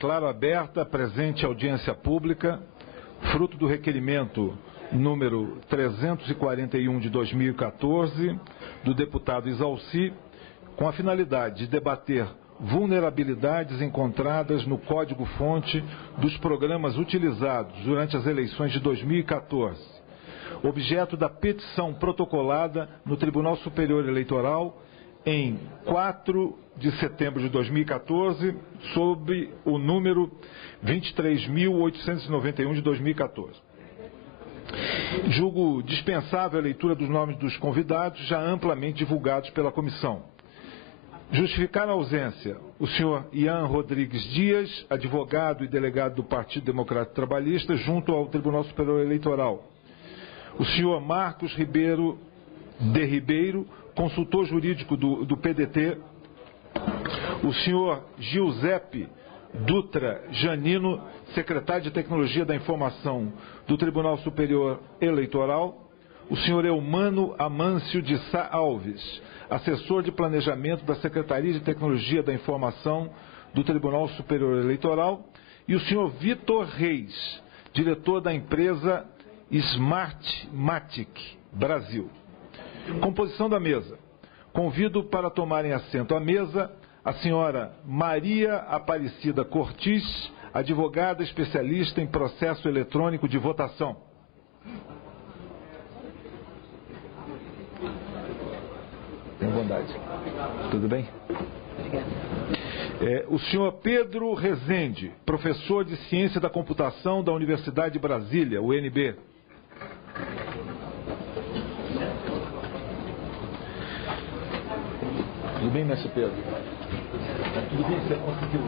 Declaro aberta a presente audiência pública, fruto do requerimento número 341 de 2014, do deputado Isalci, com a finalidade de debater vulnerabilidades encontradas no código-fonte dos programas utilizados durante as eleições de 2014, objeto da petição protocolada no Tribunal Superior Eleitoral em 4 de setembro de 2014, sob o número 23.891 de 2014. Julgo dispensável a leitura dos nomes dos convidados, já amplamente divulgados pela comissão. Justificar a ausência o senhor Ian Rodrigues Dias, advogado e delegado do Partido Democrático Trabalhista, junto ao Tribunal Superior Eleitoral. O senhor Marcos Ribeiro de Ribeiro, consultor jurídico do PDT. O senhor Giuseppe Dutra Janino, secretário de Tecnologia da Informação do Tribunal Superior Eleitoral. O senhor Eumano Amâncio de Sá Alves, assessor de Planejamento da Secretaria de Tecnologia da Informação do Tribunal Superior Eleitoral. E o senhor Vitor Reis, diretor da empresa Smartmatic Brasil. Composição da mesa. Convido para tomarem assento à mesa a senhora Maria Aparecida Cortis, advogada especialista em processo eletrônico de votação. Tenha bondade. Tudo bem? O senhor Pedro Rezende, professor de Ciência da Computação da Universidade de Brasília, UNB. Tudo bem, mestre Pedro? Tudo bem, você conseguiu?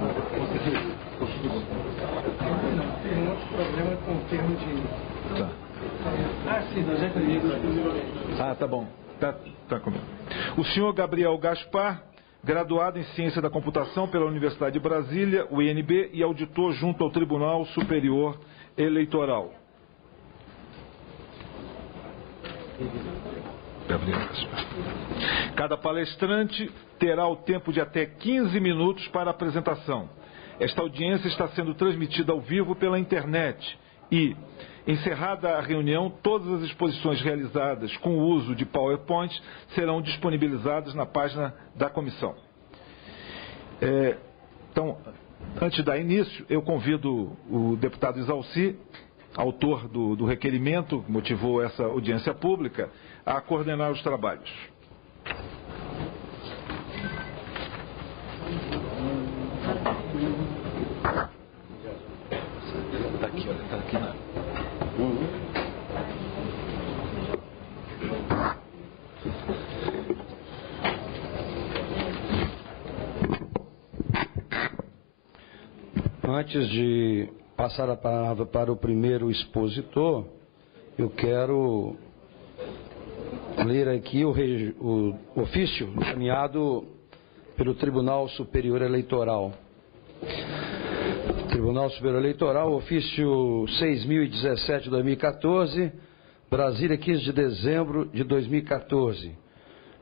Tem um outro problema com o termo de... Tá. Sim, nós já entendemos. Tá bom. Tá comigo. O senhor Gabriel Gaspar, graduado em Ciência da Computação pela Universidade de Brasília, UNB, e auditor junto ao Tribunal Superior Eleitoral. Gabriel Gaspar. Cada palestrante terá o tempo de até 15 minutos para a apresentação. Esta audiência está sendo transmitida ao vivo pela internet e, encerrada a reunião, todas as exposições realizadas com o uso de PowerPoint serão disponibilizadas na página da comissão. Então, antes de dar início, eu convido o deputado Isalci, autor do requerimento que motivou essa audiência pública, a coordenar os trabalhos. Está aqui, olha, está aqui na... Antes de passar a palavra para o primeiro expositor, eu quero ler aqui o ofício encaminhado pelo Tribunal Superior Eleitoral. Tribunal Superior Eleitoral, ofício 6.017 de 2014, Brasília, 15 de dezembro de 2014.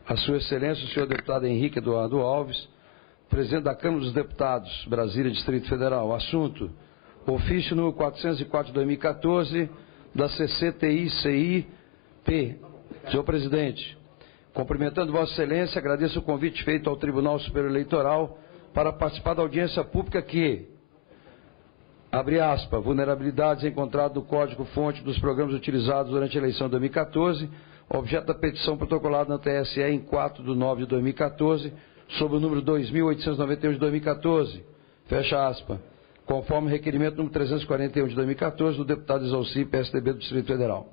A Sua Excelência, o senhor deputado Henrique Eduardo Alves, presidente da Câmara dos Deputados, Brasília, Distrito Federal. Assunto: ofício número 404 de 2014, da CCTI-CI-P. Senhor presidente, cumprimentando Vossa Excelência, agradeço o convite feito ao Tribunal Superior Eleitoral para participar da audiência pública que, abre aspas, vulnerabilidades encontradas no código-fonte dos programas utilizados durante a eleição de 2014, objeto da petição protocolada na TSE em 4 de 9 de 2014, sob o número 2.891 de 2014, fecha aspas, conforme o requerimento número 341 de 2014 do deputado Isalci, PSDB do Distrito Federal.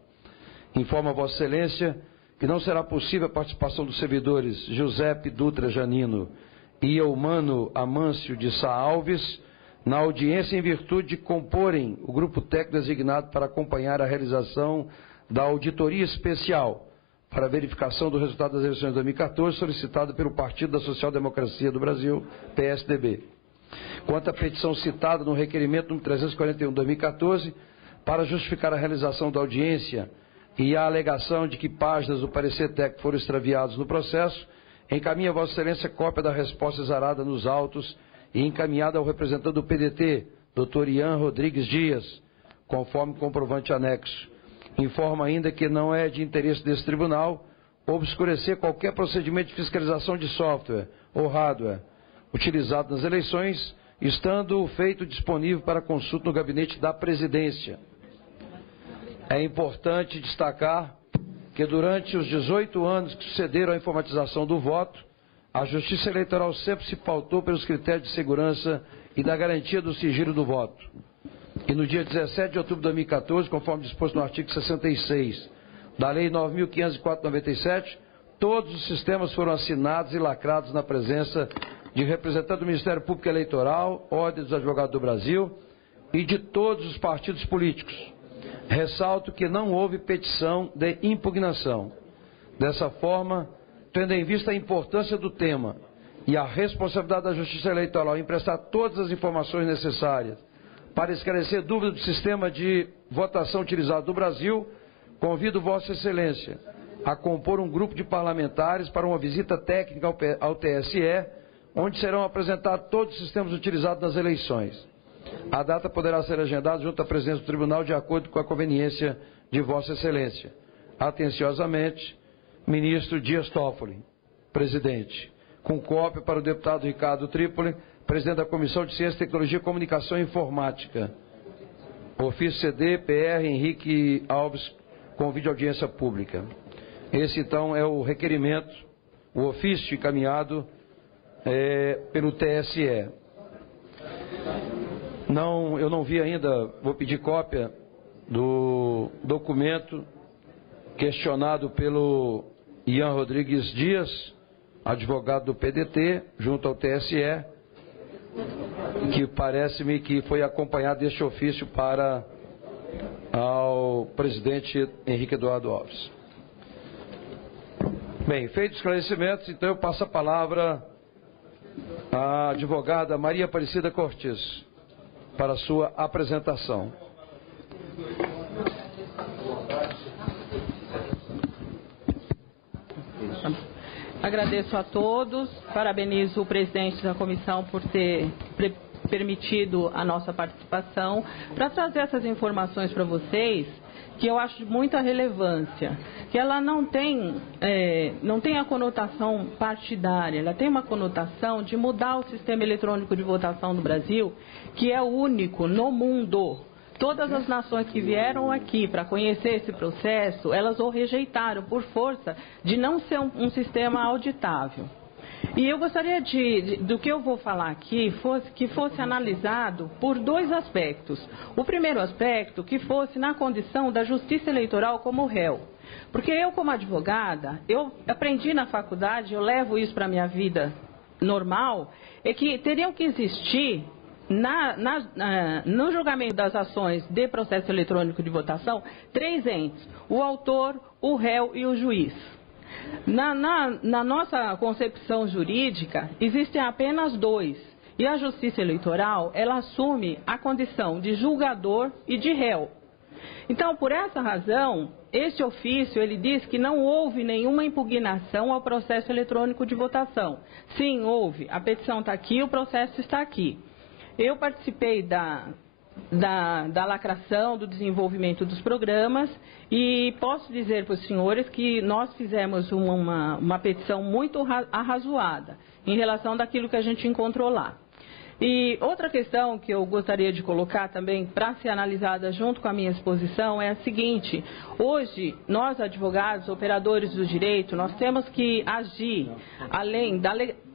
Informa a Vossa Excelência que não será possível a participação dos servidores Giuseppe Dutra Janino e Eumano Amâncio de Sá Alves na audiência em virtude de comporem o grupo técnico designado para acompanhar a realização da auditoria especial para verificação do resultado das eleições de 2014 solicitada pelo Partido da Social Democracia do Brasil, PSDB. Quanto à petição citada no requerimento número 341 de 2014, para justificar a realização da audiência e a alegação de que páginas do parecer técnico foram extraviadas no processo, encaminha a Vossa Excelência cópia da resposta exarada nos autos e encaminhada ao representante do PDT, Dr. Ian Rodrigues Dias, conforme comprovante anexo. Informa ainda que não é de interesse desse tribunal obscurecer qualquer procedimento de fiscalização de software ou hardware utilizado nas eleições, estando o feito disponível para consulta no gabinete da presidência. É importante destacar que durante os 18 anos que sucederam à informatização do voto, a Justiça Eleitoral sempre se pautou pelos critérios de segurança e da garantia do sigilo do voto. E no dia 17 de outubro de 2014, conforme disposto no artigo 66 da Lei 9.504/97, todos os sistemas foram assinados e lacrados na presença de representantes do Ministério Público Eleitoral, Ordem dos Advogados do Brasil e de todos os partidos políticos. Ressalto que não houve petição de impugnação. Dessa forma, tendo em vista a importância do tema e a responsabilidade da Justiça Eleitoral em prestar todas as informações necessárias para esclarecer dúvidas do sistema de votação utilizado no Brasil, convido Vossa Excelência a compor um grupo de parlamentares para uma visita técnica ao TSE, onde serão apresentados todos os sistemas utilizados nas eleições. A data poderá ser agendada junto à presidência do Tribunal de acordo com a conveniência de Vossa Excelência. Atenciosamente, Ministro Dias Toffoli, Presidente. Com cópia para o deputado Ricardo Trípoli, Presidente da Comissão de Ciência, Tecnologia, Comunicação e Informática. Ofício CD, PR Henrique Alves, com vídeo audiência pública. Esse, então, é o requerimento, o ofício encaminhado pelo TSE. Eu não vi ainda, vou pedir cópia do documento questionado pelo Ian Rodrigues Dias, advogado do PDT, junto ao TSE, que parece-me que foi acompanhado deste ofício para ao presidente Henrique Eduardo Alves. Bem, feitos os esclarecimentos, então eu passo a palavra à advogada Maria Aparecida Cortes para a sua apresentação. Agradeço a todos, parabenizo o presidente da comissão por ter permitido a nossa participação para trazer essas informações para vocês, que eu acho de muita relevância, que ela não tem a conotação partidária, ela tem uma conotação de mudar o sistema eletrônico de votação do Brasil, que é o único no mundo. Todas as nações que vieram aqui para conhecer esse processo, elas o rejeitaram por força de não ser um sistema auditável. E eu gostaria do que eu vou falar aqui, que fosse analisado por dois aspectos. O primeiro aspecto, que fosse na condição da justiça eleitoral como réu. Porque eu, como advogada, eu aprendi na faculdade, eu levo isso para a minha vida normal, é que teriam que existir, no julgamento das ações de processo eletrônico de votação, três entes: o autor, o réu e o juiz. Na nossa concepção jurídica, existem apenas dois. E a Justiça Eleitoral, ela assume a condição de julgador e de réu. Então, por essa razão, este ofício, ele diz que não houve nenhuma impugnação ao processo eletrônico de votação. Sim, houve. A petição está aqui, o processo está aqui. Eu participei da lacração, do desenvolvimento dos programas, e posso dizer para os senhores que nós fizemos uma petição muito arrazoada em relação daquilo que a gente encontrou lá. E outra questão que eu gostaria de colocar também para ser analisada junto com a minha exposição é a seguinte: hoje, nós advogados, operadores do direito, nós temos que agir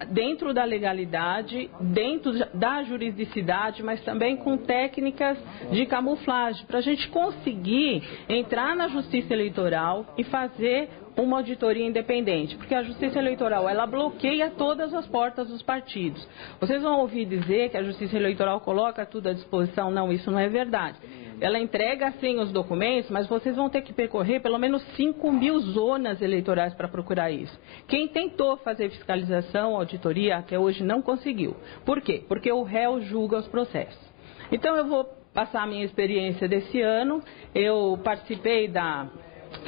dentro da legalidade, dentro da juridicidade, mas também com técnicas de camuflagem, para a gente conseguir entrar na Justiça Eleitoral e fazer uma auditoria independente, porque a Justiça Eleitoral, ela bloqueia todas as portas dos partidos. Vocês vão ouvir dizer que a Justiça Eleitoral coloca tudo à disposição. Não, isso não é verdade. Ela entrega sim os documentos, mas vocês vão ter que percorrer pelo menos 5.000 zonas eleitorais para procurar isso. Quem tentou fazer fiscalização, auditoria, até hoje não conseguiu. Por quê? Porque o réu julga os processos. Então eu vou passar a minha experiência desse ano. Eu participei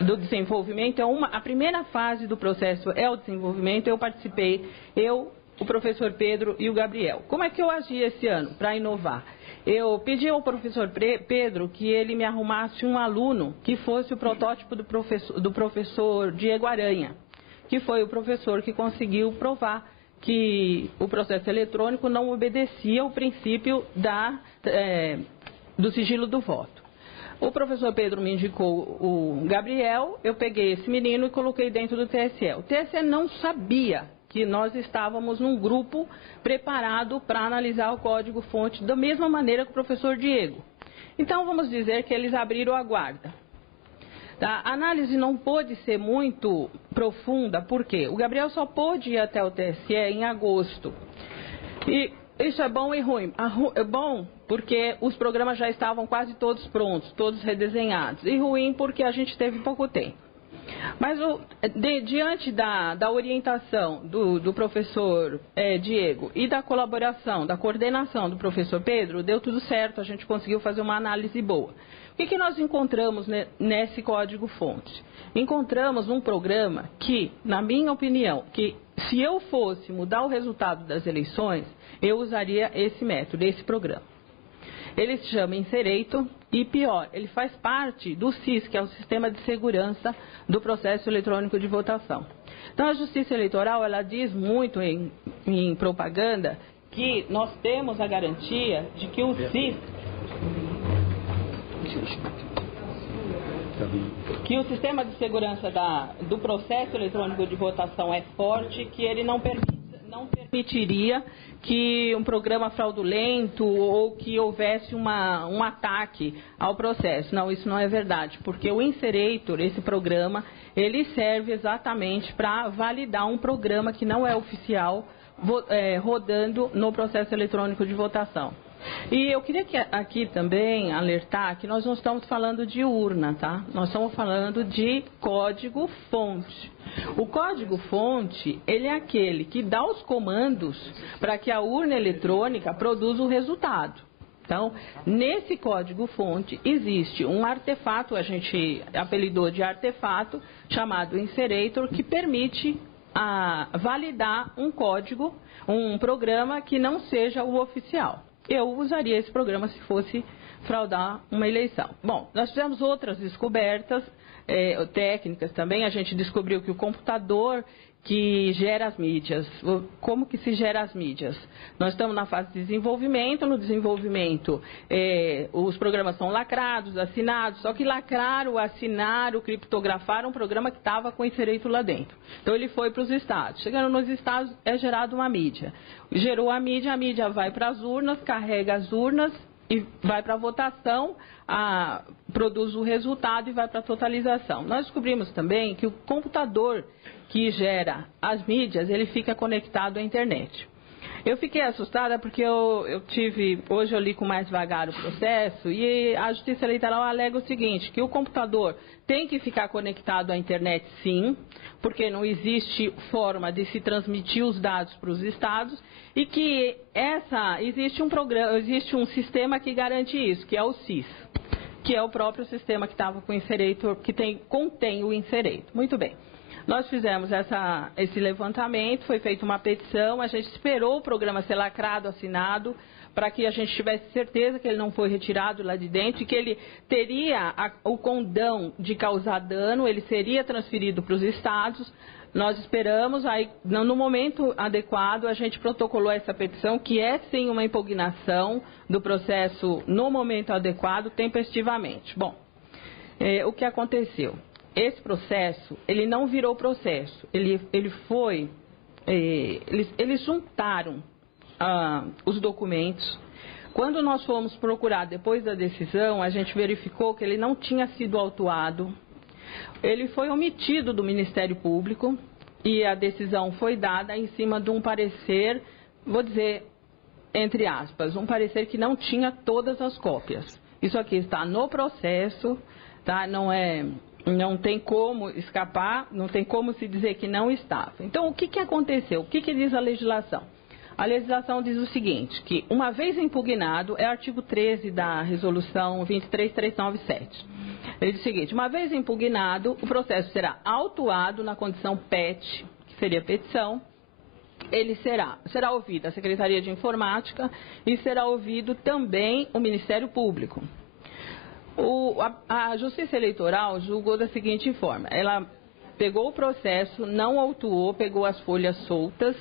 do desenvolvimento. A primeira fase do processo é o desenvolvimento. Eu participei, o professor Pedro e o Gabriel. Como é que eu agi esse ano para inovar? Eu pedi ao professor Pedro que ele me arrumasse um aluno que fosse o protótipo do professor Diego Aranha, que foi o professor que conseguiu provar que o processo eletrônico não obedecia ao princípio do sigilo do voto. O professor Pedro me indicou o Gabriel, eu peguei esse menino e coloquei dentro do TSE. O TSE não sabia que nós estávamos num grupo preparado para analisar o código-fonte da mesma maneira que o professor Diego. Então, vamos dizer que eles abriram a guarda. Tá? A análise não pôde ser muito profunda, porque o Gabriel só pôde ir até o TSE em agosto. E isso é bom e ruim. É bom porque os programas já estavam quase todos prontos, todos redesenhados. E ruim porque a gente teve pouco tempo. Mas diante da orientação do professor Diego e da colaboração, da coordenação do professor Pedro, deu tudo certo, a gente conseguiu fazer uma análise boa. O que nós encontramos nesse código-fonte? Encontramos um programa que, na minha opinião, que se eu fosse mudar o resultado das eleições, eu usaria esse método, esse programa. Ele se chama Inserator e, pior, ele faz parte do SIS, que é o Sistema de Segurança do Processo Eletrônico de Votação. Então, a Justiça Eleitoral, ela diz muito em propaganda que nós temos a garantia de que o SIS... que o Sistema de Segurança do Processo Eletrônico de Votação é forte, que ele não permitiria que um programa fraudulento ou que houvesse um ataque ao processo. Não, isso não é verdade, porque o Inserator, esse programa, ele serve exatamente para validar um programa que não é oficial, rodando no processo eletrônico de votação. E eu queria aqui também alertar que nós não estamos falando de urna, tá? Nós estamos falando de código-fonte. O código-fonte, ele é aquele que dá os comandos para que a urna eletrônica produza o resultado. Então, nesse código-fonte existe um artefato, a gente apelidou de artefato, chamado Inserator, que permite validar um código, um programa que não seja o oficial. Eu usaria esse programa se fosse fraudar uma eleição. Bom, nós fizemos outras descobertas técnicas também. A gente descobriu que o computador que gera as mídias, como que se gera as mídias? Nós estamos na fase de desenvolvimento. No desenvolvimento, os programas são lacrados, assinados, só que lacraram, assinaram, criptografaram um programa que estava com Inserator lá dentro. Então, ele foi para os estados. Chegando nos estados, é gerada uma mídia. Gerou a mídia vai para as urnas, carrega as urnas e vai para a votação, produz o resultado e vai para a totalização. Nós descobrimos também que o computador que gera as mídias, ele fica conectado à internet. Eu fiquei assustada porque hoje eu li com mais vagar o processo e a Justiça Eleitoral alega o seguinte, que o computador tem que ficar conectado à internet sim, porque não existe forma de se transmitir os dados para os estados e que existe um sistema que garante isso, que é o SIS, que é o próprio sistema que estava com o Inserator, que contém o Inserator. Muito bem. Nós fizemos esse levantamento, foi feita uma petição, a gente esperou o programa ser lacrado, assinado, para que a gente tivesse certeza que ele não foi retirado lá de dentro e que ele teria o condão de causar dano, ele seria transferido para os estados. Nós esperamos, aí no momento adequado a gente protocolou essa petição, que é sim uma impugnação do processo no momento adequado, tempestivamente. Bom, o que aconteceu? Esse processo, ele não virou processo, eles juntaram os documentos. Quando nós fomos procurar depois da decisão, a gente verificou que ele não tinha sido autuado, ele foi omitido do Ministério Público e a decisão foi dada em cima de um parecer, vou dizer, entre aspas, um parecer que não tinha todas as cópias. Isso aqui está no processo, tá? Não tem como escapar, não tem como se dizer que não estava. Então, o que aconteceu? O que diz a legislação? A legislação diz o seguinte, que uma vez impugnado, é o artigo 13 da resolução 23397. Ele diz o seguinte, uma vez impugnado, o processo será autuado na condição PET, que seria petição, ele será ouvida a Secretaria de Informática e será ouvido também o Ministério Público. A Justiça Eleitoral julgou da seguinte forma: ela pegou o processo, não autuou, pegou as folhas soltas,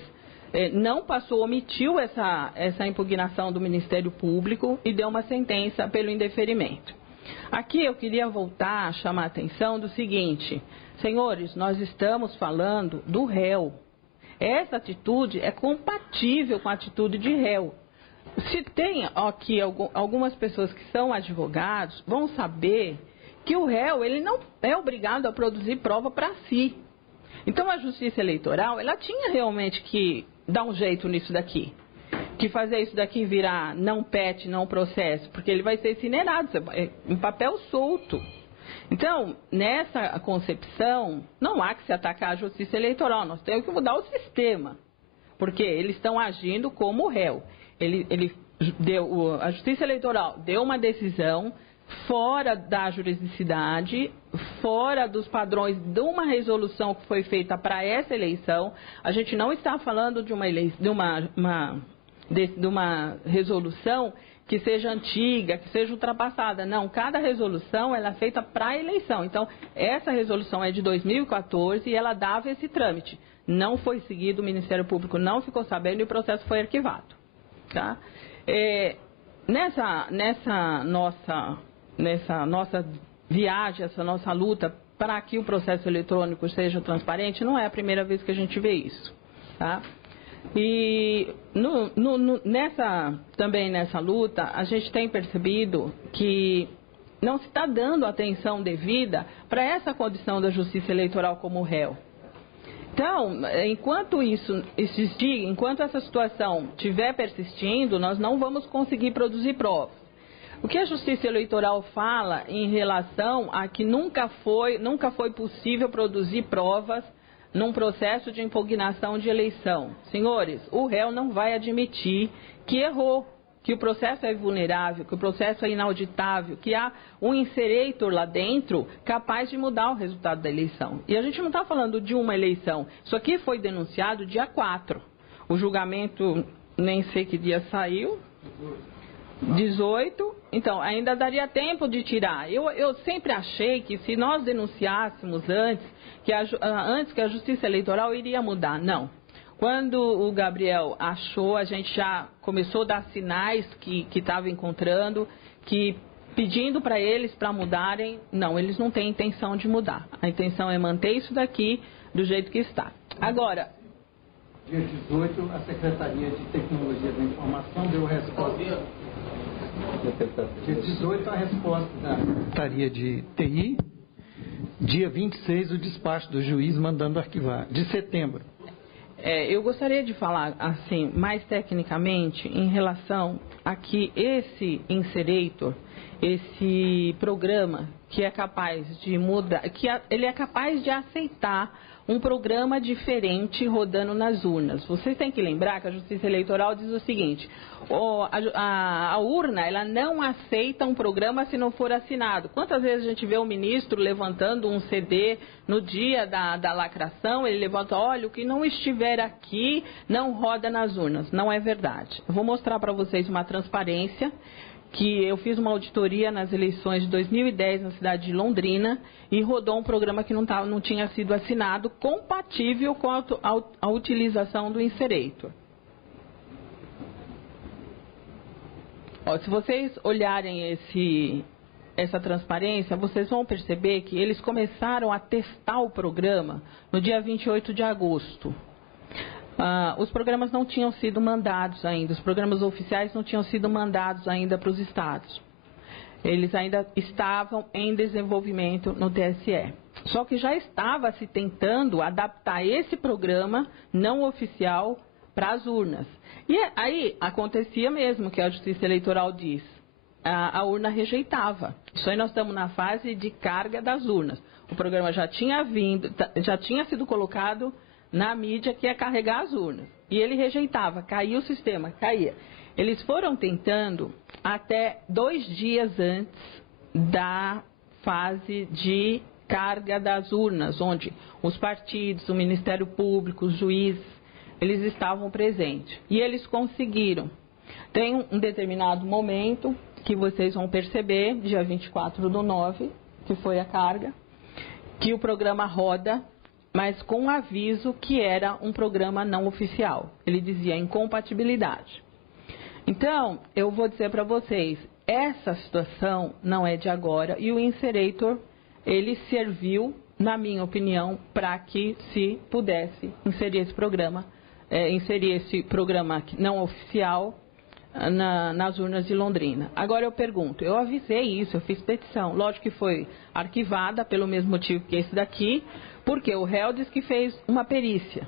não passou, omitiu essa impugnação do Ministério Público e deu uma sentença pelo indeferimento. Aqui eu queria voltar a chamar a atenção do seguinte: senhores, nós estamos falando do réu. Essa atitude é compatível com a atitude de réu. Se tem aqui algumas pessoas que são advogados, vão saber que o réu ele não é obrigado a produzir prova para si. Então a Justiça Eleitoral ela tinha realmente que dar um jeito nisso daqui, que fazer isso daqui virar não PET, não processo, porque ele vai ser incinerado, em papel solto. Então, nessa concepção, não há que se atacar a Justiça Eleitoral, nós temos que mudar o sistema, porque eles estão agindo como réu. A Justiça Eleitoral deu uma decisão fora da juridicidade, fora dos padrões de uma resolução que foi feita para essa eleição. A gente não está falando de uma resolução que seja antiga, que seja ultrapassada. Não, cada resolução ela é feita para a eleição. Então, essa resolução é de 2014 e ela dava esse trâmite. Não foi seguido, o Ministério Público não ficou sabendo e o processo foi arquivado. Tá? Nessa nossa viagem, essa nossa luta para que o processo eletrônico seja transparente, não é a primeira vez que a gente vê isso. Tá? E também nessa luta, a gente tem percebido que não se está dando atenção devida para essa condição da Justiça Eleitoral como réu. Então, enquanto isso existir, enquanto essa situação estiver persistindo, nós não vamos conseguir produzir provas. O que a Justiça Eleitoral fala em relação a que nunca foi possível produzir provas num processo de impugnação de eleição. Senhores, o réu não vai admitir que errou, que o processo é vulnerável, que o processo é inauditável, que há um inserator lá dentro capaz de mudar o resultado da eleição. E a gente não está falando de uma eleição. Isso aqui foi denunciado dia 4. O julgamento, nem sei que dia saiu. 18. Então, ainda daria tempo de tirar. Eu sempre achei que se nós denunciássemos antes que a Justiça Eleitoral iria mudar. Não. Quando o Gabriel achou, a gente já começou a dar sinais que estava encontrando, que pedindo para eles para mudarem. Não, eles não têm intenção de mudar. A intenção é manter isso daqui do jeito que está. Agora, dia 18, a Secretaria de Tecnologia da Informação deu resposta. Dia 18, a resposta da Secretaria de TI. Dia 26, o despacho do juiz mandando arquivar. De setembro. Eu gostaria de falar assim mais tecnicamente em relação a que esse inserator, esse programa que é capaz de mudar, ele é capaz de aceitar um programa diferente rodando nas urnas. Vocês têm que lembrar que a Justiça Eleitoral diz o seguinte: a urna ela não aceita um programa se não for assinado. Quantas vezes a gente vê o ministro levantando um CD no dia da lacração, ele levanta, olha, o que não estiver aqui não roda nas urnas. Não é verdade. Eu vou mostrar para vocês uma transparência que eu fiz uma auditoria nas eleições de 2010 na cidade de Londrina e rodou um programa que não tinha sido assinado, compatível com a utilização do inserator. Se vocês olharem essa transparência, vocês vão perceber que eles começaram a testar o programa no dia 28 de agosto. Os programas não tinham sido mandados ainda, os programas oficiais não tinham sido mandados ainda para os estados. Eles ainda estavam em desenvolvimento no TSE. Só que já estava se tentando adaptar esse programa não oficial para as urnas. E aí acontecia mesmo que a Justiça Eleitoral diz, a urna rejeitava. Isso aí nós estamos na fase de carga das urnas. O programa já tinha sido colocado na mídia que ia carregar as urnas. E ele rejeitava, caía o sistema, caía. Eles foram tentando até 2 dias antes da fase de carga das urnas, onde os partidos, o Ministério Público, os juízes, eles estavam presentes. E eles conseguiram. Tem um determinado momento que vocês vão perceber, dia 24/9, que foi a carga, que o programa roda, mas com aviso que era um programa não oficial. Ele dizia incompatibilidade. Então, eu vou dizer para vocês, essa situação não é de agora e o Inserator, ele serviu, na minha opinião, para que se pudesse inserir esse programa não oficial nas urnas de Londrina. Agora eu pergunto, eu avisei isso, eu fiz petição, lógico que foi arquivada pelo mesmo motivo que esse daqui, porque o réu diz que fez uma perícia.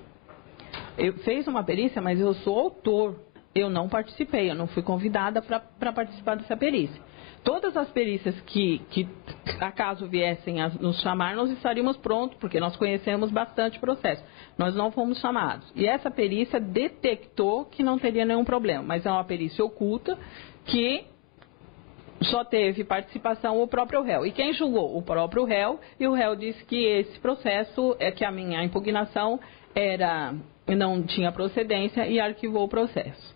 Fez uma perícia, mas eu sou autor, eu não participei, eu não fui convidada para participar dessa perícia. Todas as perícias que acaso viessem a nos chamar, nós estaríamos prontos, porque nós conhecemos bastante o processo. Nós não fomos chamados. E essa perícia detectou que não teria nenhum problema, mas é uma perícia oculta que só teve participação o próprio réu. E quem julgou? O próprio réu, e o réu disse que esse processo, que a minha impugnação não tinha procedência e arquivou o processo.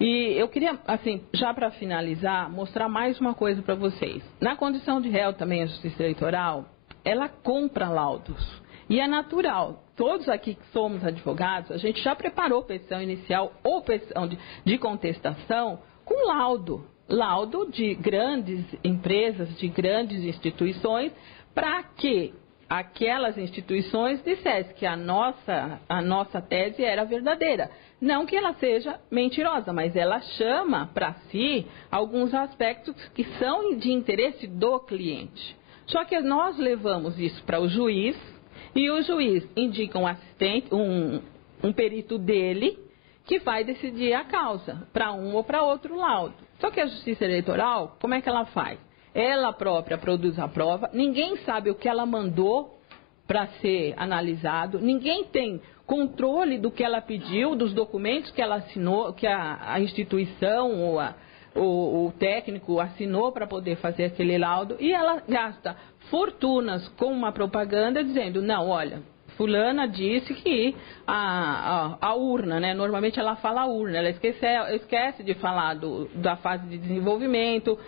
E eu queria, assim, já para finalizar, mostrar mais uma coisa para vocês. Na condição de réu também, a Justiça Eleitoral, ela compra laudos. E é natural. Todos aqui que somos advogados, a gente já preparou petição inicial ou petição de contestação com laudo. Laudo de grandes empresas, de grandes instituições, para que aquelas instituições dissessem que a nossa tese era verdadeira. Não que ela seja mentirosa, mas ela chama para si alguns aspectos que são de interesse do cliente. Só que nós levamos isso para o juiz e o juiz indica um assistente, um perito dele, que vai decidir a causa para um ou para outro laudo. Só que a Justiça Eleitoral, como é que ela faz? Ela própria produz a prova, ninguém sabe o que ela mandou para ser analisado, ninguém tem controle do que ela pediu, dos documentos que ela assinou, que a instituição ou o técnico assinou para poder fazer aquele laudo, e ela gasta fortunas com uma propaganda dizendo, não, olha, fulana disse que a urna, né? Normalmente ela fala urna, ela esquece de falar da fase de desenvolvimento,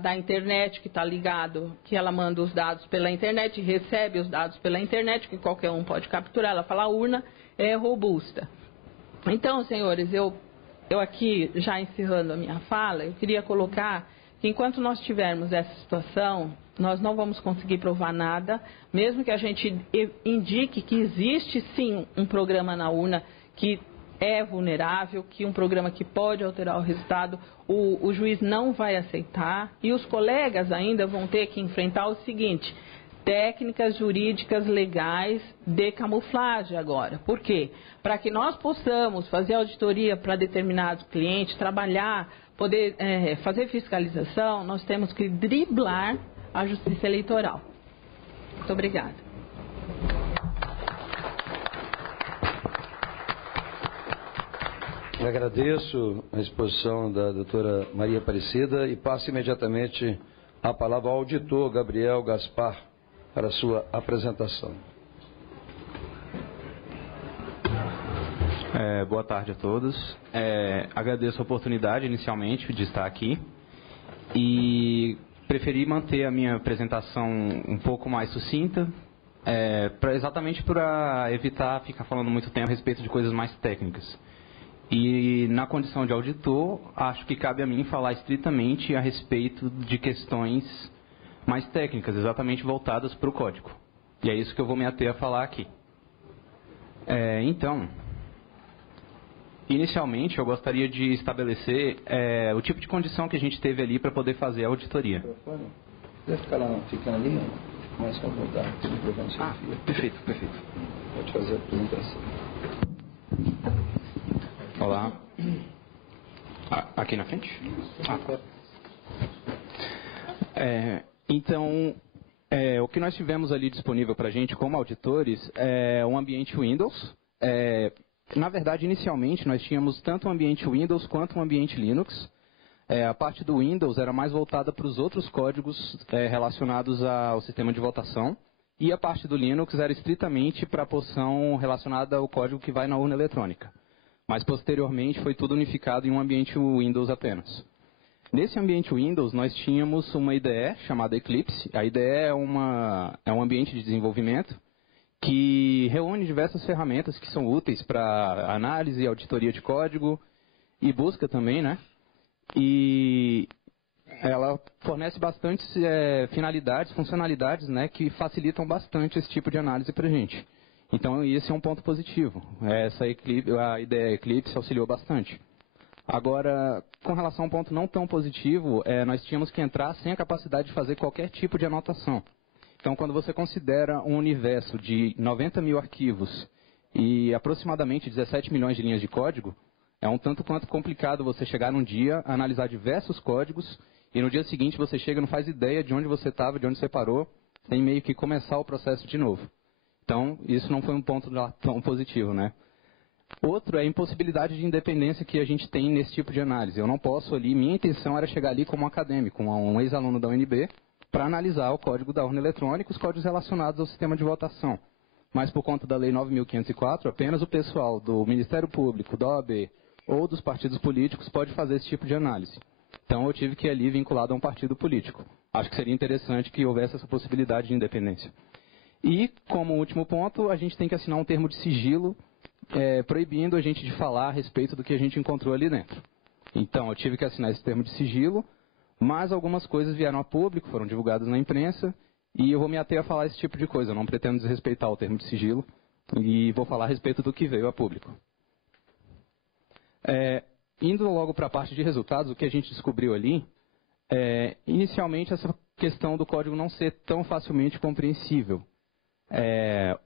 da internet que está ligado, que ela manda os dados pela internet, recebe os dados pela internet, que qualquer um pode capturar, ela fala urna, é robusta. Então, senhores, eu aqui, já encerrando a minha fala, eu queria colocar que enquanto nós tivermos essa situação, nós não vamos conseguir provar nada, mesmo que a gente indique que existe sim um programa na urna que é vulnerável, que um programa que pode alterar o resultado, o juiz não vai aceitar e os colegas ainda vão ter que enfrentar o seguinte, técnicas jurídicas legais de camuflagem agora. Por quê? Para que nós possamos fazer auditoria para determinados clientes, trabalhar, poder fazer fiscalização, nós temos que driblar a Justiça Eleitoral. Muito obrigada. Eu agradeço a exposição da doutora Maria Aparecida e passo imediatamente a palavra ao auditor Gabriel Gaspar para a sua apresentação. Boa tarde a todos. Agradeço a oportunidade inicialmente de estar aqui e preferi manter a minha apresentação um pouco mais sucinta, exatamente para evitar ficar falando muito tempo a respeito de coisas mais técnicas. E na condição de auditor, acho que cabe a mim falar estritamente a respeito de questões mais técnicas, exatamente voltadas para o código. E é isso que eu vou me ater a falar aqui. Então, inicialmente eu gostaria de estabelecer o tipo de condição que a gente teve ali para poder fazer a auditoria. Deve ficar lá, fica ali, mais com vontade. Perfeito. Pode fazer a apresentação. Olá. Aqui na frente? Então, o que nós tivemos ali disponível para a gente como auditores é um ambiente Windows. Na verdade, inicialmente, nós tínhamos tanto um ambiente Windows quanto um ambiente Linux. A parte do Windows era mais voltada para os outros códigos relacionados ao sistema de votação. e a parte do Linux era estritamente para a porção relacionada ao código que vai na urna eletrônica. Mas, posteriormente, foi tudo unificado em um ambiente Windows apenas. Nesse ambiente Windows, nós tínhamos uma IDE chamada Eclipse. A IDE é um ambiente de desenvolvimento que reúne diversas ferramentas que são úteis para análise e auditoria de código e busca também, né? E ela fornece bastantes finalidades, funcionalidades, né, que facilitam bastante esse tipo de análise para a gente. Então, esse é um ponto positivo. A IDE Eclipse auxiliou bastante. Agora, com relação a um ponto não tão positivo, nós tínhamos que entrar sem a capacidade de fazer qualquer tipo de anotação. Então, quando você considera um universo de 90 mil arquivos e aproximadamente 17 milhões de linhas de código, é um tanto quanto complicado você chegar num dia, analisar diversos códigos, e no dia seguinte você chega e não faz ideia de onde você estava, de onde você parou, tem meio que começar o processo de novo. Então, isso não foi um ponto tão positivo, né? Outro é a impossibilidade de independência que a gente tem nesse tipo de análise. Eu não posso ali, minha intenção era chegar ali como acadêmico, um ex-aluno da UNB, para analisar o código da urna eletrônica, os códigos relacionados ao sistema de votação. Mas por conta da Lei 9.504, apenas o pessoal do Ministério Público, da OAB ou dos partidos políticos pode fazer esse tipo de análise. Então eu tive que ir ali vinculado a um partido político. Acho que seria interessante que houvesse essa possibilidade de independência. E, como último ponto, a gente tem que assinar um termo de sigilo proibindo a gente de falar a respeito do que a gente encontrou ali dentro. Então, eu tive que assinar esse termo de sigilo, mas algumas coisas vieram a público, foram divulgadas na imprensa, e eu vou me ater a falar esse tipo de coisa. Eu não pretendo desrespeitar o termo de sigilo, e vou falar a respeito do que veio a público. Indo logo para a parte de resultados, o que a gente descobriu ali, inicialmente essa questão do código não ser tão facilmente compreensível.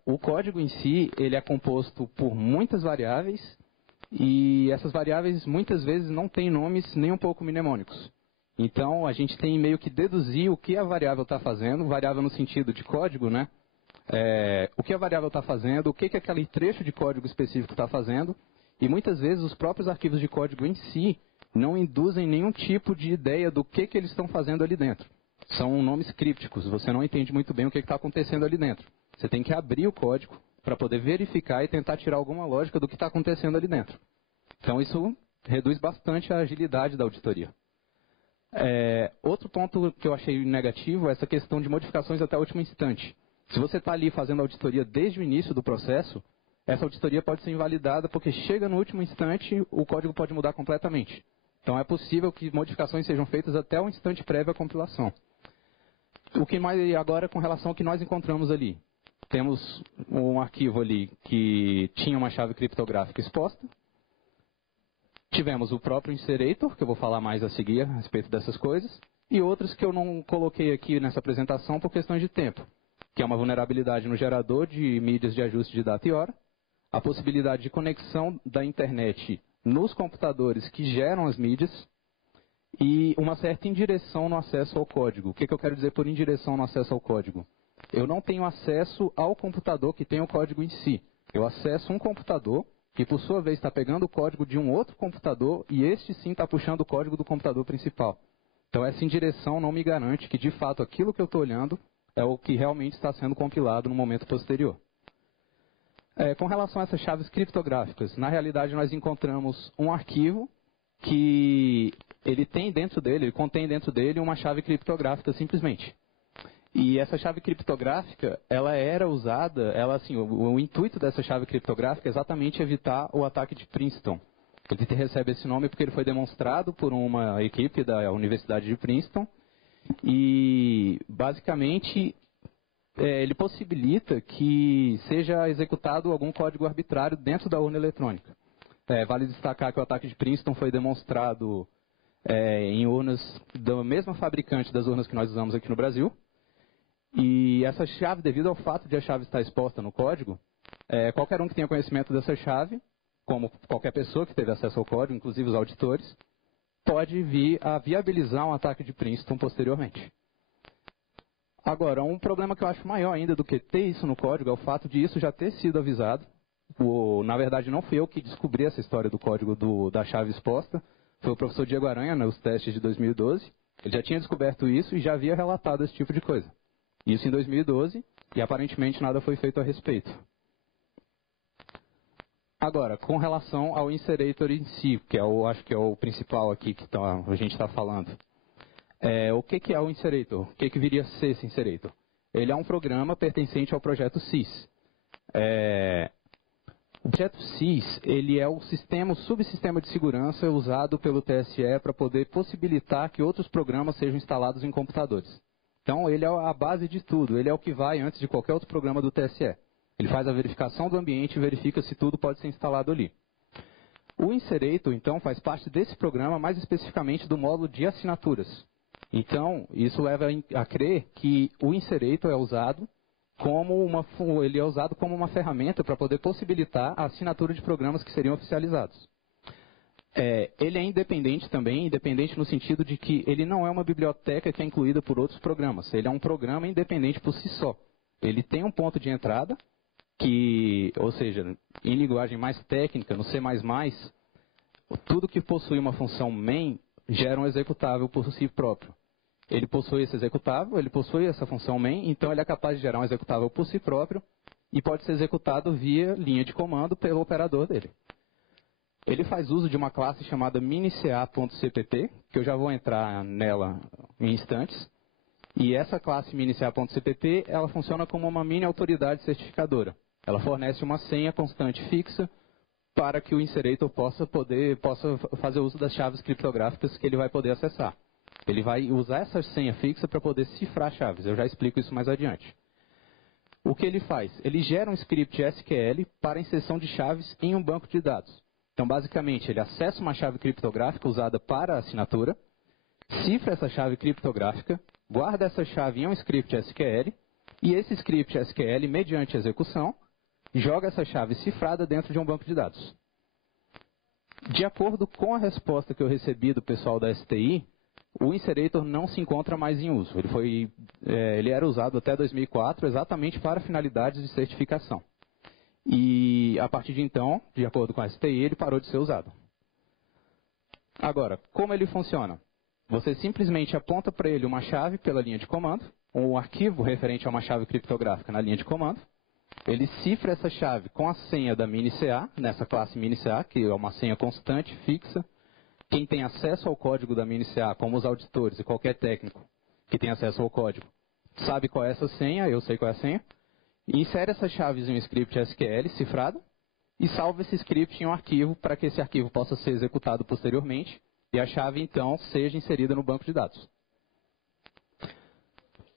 O código em si, ele é composto por muitas variáveis, e essas variáveis muitas vezes não têm nomes nem um pouco mnemônicos. Então, a gente tem meio que deduzir o que a variável está fazendo, variável no sentido de código, né? O que a variável está fazendo, o que aquele trecho de código específico está fazendo, e muitas vezes os próprios arquivos de código em si não induzem nenhum tipo de ideia do que eles estão fazendo ali dentro. São nomes crípticos, você não entende muito bem o que está acontecendo ali dentro. Você tem que abrir o código para poder verificar e tentar tirar alguma lógica do que está acontecendo ali dentro. Então isso reduz bastante a agilidade da auditoria. Outro ponto que eu achei negativo é essa questão de modificações até o último instante. Se você está ali fazendo a auditoria desde o início do processo, essa auditoria pode ser invalidada porque chega no último instante, o código pode mudar completamente. Então é possível que modificações sejam feitas até o instante prévio à compilação. O que mais agora com relação ao que nós encontramos ali? Temos um arquivo ali que tinha uma chave criptográfica exposta. Tivemos o próprio inserator, que eu vou falar mais a seguir a respeito dessas coisas. E outros que eu não coloquei aqui nessa apresentação por questões de tempo. Que é uma vulnerabilidade no gerador de mídias de ajuste de data e hora. A possibilidade de conexão da internet nos computadores que geram as mídias. E uma certa indireção no acesso ao código. O que eu quero dizer por indireção no acesso ao código? Eu não tenho acesso ao computador que tem o código em si. Eu acesso um computador que, por sua vez, está pegando o código de um outro computador e este sim está puxando o código do computador principal. Então, essa indireção não me garante que, de fato, aquilo que eu estou olhando é o que realmente está sendo compilado no momento posterior. Com relação a essas chaves criptográficas, na realidade, nós encontramos um arquivo que ele contém dentro dele uma chave criptográfica simplesmente. E essa chave criptográfica, ela era usada, o intuito dessa chave criptográfica é exatamente evitar o ataque de Princeton. Ele recebe esse nome porque ele foi demonstrado por uma equipe da Universidade de Princeton e, basicamente, ele possibilita que seja executado algum código arbitrário dentro da urna eletrônica. Vale destacar que o ataque de Princeton foi demonstrado em urnas da mesma fabricante das urnas que nós usamos aqui no Brasil. E essa chave, devido ao fato de a chave estar exposta no código, qualquer um que tenha conhecimento dessa chave, como qualquer pessoa que teve acesso ao código, inclusive os auditores, pode vir a viabilizar um ataque de Princeton posteriormente. Agora, um problema que eu acho maior ainda do que ter isso no código é o fato de isso já ter sido avisado. Na verdade, não fui eu que descobri essa história do código da chave exposta, foi o professor Diego Aranha, nos testes de 2012. Ele já tinha descoberto isso e já havia relatado esse tipo de coisa. Isso em 2012, e aparentemente nada foi feito a respeito. Agora, com relação ao Inserator em si, que acho que é o principal aqui que a gente está falando. O que é o Inserator? O que viria a ser esse Inserator? Ele é um programa pertencente ao projeto SIS. O projeto SIS, ele é o subsistema de segurança usado pelo TSE para poder possibilitar que outros programas sejam instalados em computadores. Então, ele é a base de tudo, ele é o que vai antes de qualquer outro programa do TSE. Ele faz a verificação do ambiente e verifica se tudo pode ser instalado ali. O Inserator, então, faz parte desse programa, mais especificamente do módulo de assinaturas. Então, isso leva a crer que o Inserator é usado como uma ferramenta para poder possibilitar a assinatura de programas que seriam oficializados. Ele é independente também, independente no sentido de que ele não é uma biblioteca que é incluída por outros programas. Ele é um programa independente por si só. Ele tem um ponto de entrada, ou seja, em linguagem mais técnica, no C++, tudo que possui uma função main gera um executável por si próprio. Ele possui esse executável, ele possui essa função main, então ele é capaz de gerar um executável por si próprio e pode ser executado via linha de comando pelo operador dele. Ele faz uso de uma classe chamada minica.cpp, que eu já vou entrar nela em instantes. E essa classe minica.cpp, ela funciona como uma mini autoridade certificadora. Ela fornece uma senha constante fixa para que o Inserator possa fazer uso das chaves criptográficas que ele vai poder acessar. Ele vai usar essa senha fixa para poder cifrar chaves. Eu já explico isso mais adiante. O que ele faz? Ele gera um script SQL para inserção de chaves em um banco de dados. Então, basicamente, ele acessa uma chave criptográfica usada para a assinatura, cifra essa chave criptográfica, guarda essa chave em um script SQL, e esse script SQL, mediante execução, joga essa chave cifrada dentro de um banco de dados. De acordo com a resposta que eu recebi do pessoal da STI, o Inserator não se encontra mais em uso. Ele era usado até 2004 exatamente para finalidades de certificação. E a partir de então, de acordo com a STI, ele parou de ser usado. Agora, como ele funciona? Você simplesmente aponta para ele uma chave pela linha de comando, um arquivo referente a uma chave criptográfica na linha de comando. Ele cifra essa chave com a senha da minica, nessa classe minica, que é uma senha constante, fixa. Quem tem acesso ao código da minica, como os auditores e qualquer técnico que tem acesso ao código, sabe qual é essa senha, eu sei qual é a senha. Insere essas chaves em um script SQL cifrado e salva esse script em um arquivo para que esse arquivo possa ser executado posteriormente e a chave, então, seja inserida no banco de dados.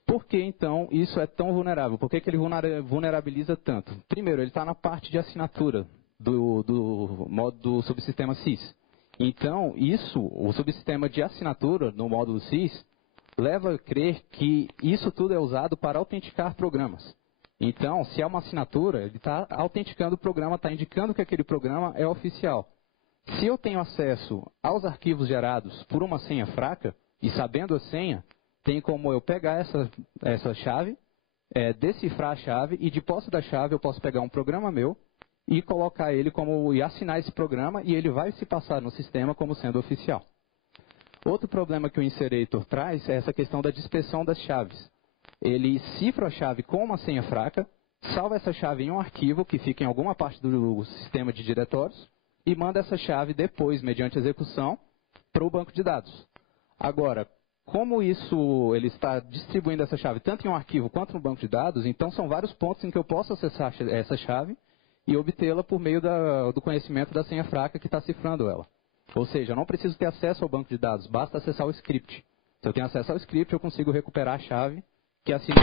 Por que, então, isso é tão vulnerável? Por que ele vulnerabiliza tanto? Primeiro, ele está na parte de assinatura do subsistema SIS. Então, o subsistema de assinatura no módulo SIS leva a crer que isso tudo é usado para autenticar programas. Então, se é uma assinatura, ele está autenticando o programa, está indicando que aquele programa é oficial. Se eu tenho acesso aos arquivos gerados por uma senha fraca, e sabendo a senha, tem como eu pegar essa chave, decifrar a chave, e de posse da chave eu posso pegar um programa meu e colocar ele e assinar esse programa, e ele vai se passar no sistema como sendo oficial. Outro problema que o Inserator traz é essa questão da dispersão das chaves. Ele cifra a chave com uma senha fraca, salva essa chave em um arquivo que fica em alguma parte do sistema de diretórios e manda essa chave depois, mediante execução, para o banco de dados. Agora, como ele está distribuindo essa chave tanto em um arquivo quanto no banco de dados, então são vários pontos em que eu posso acessar essa chave e obtê-la por meio do conhecimento da senha fraca que está cifrando ela. Ou seja, eu não preciso ter acesso ao banco de dados, basta acessar o script. Se eu tenho acesso ao script, eu consigo recuperar a chave que assina.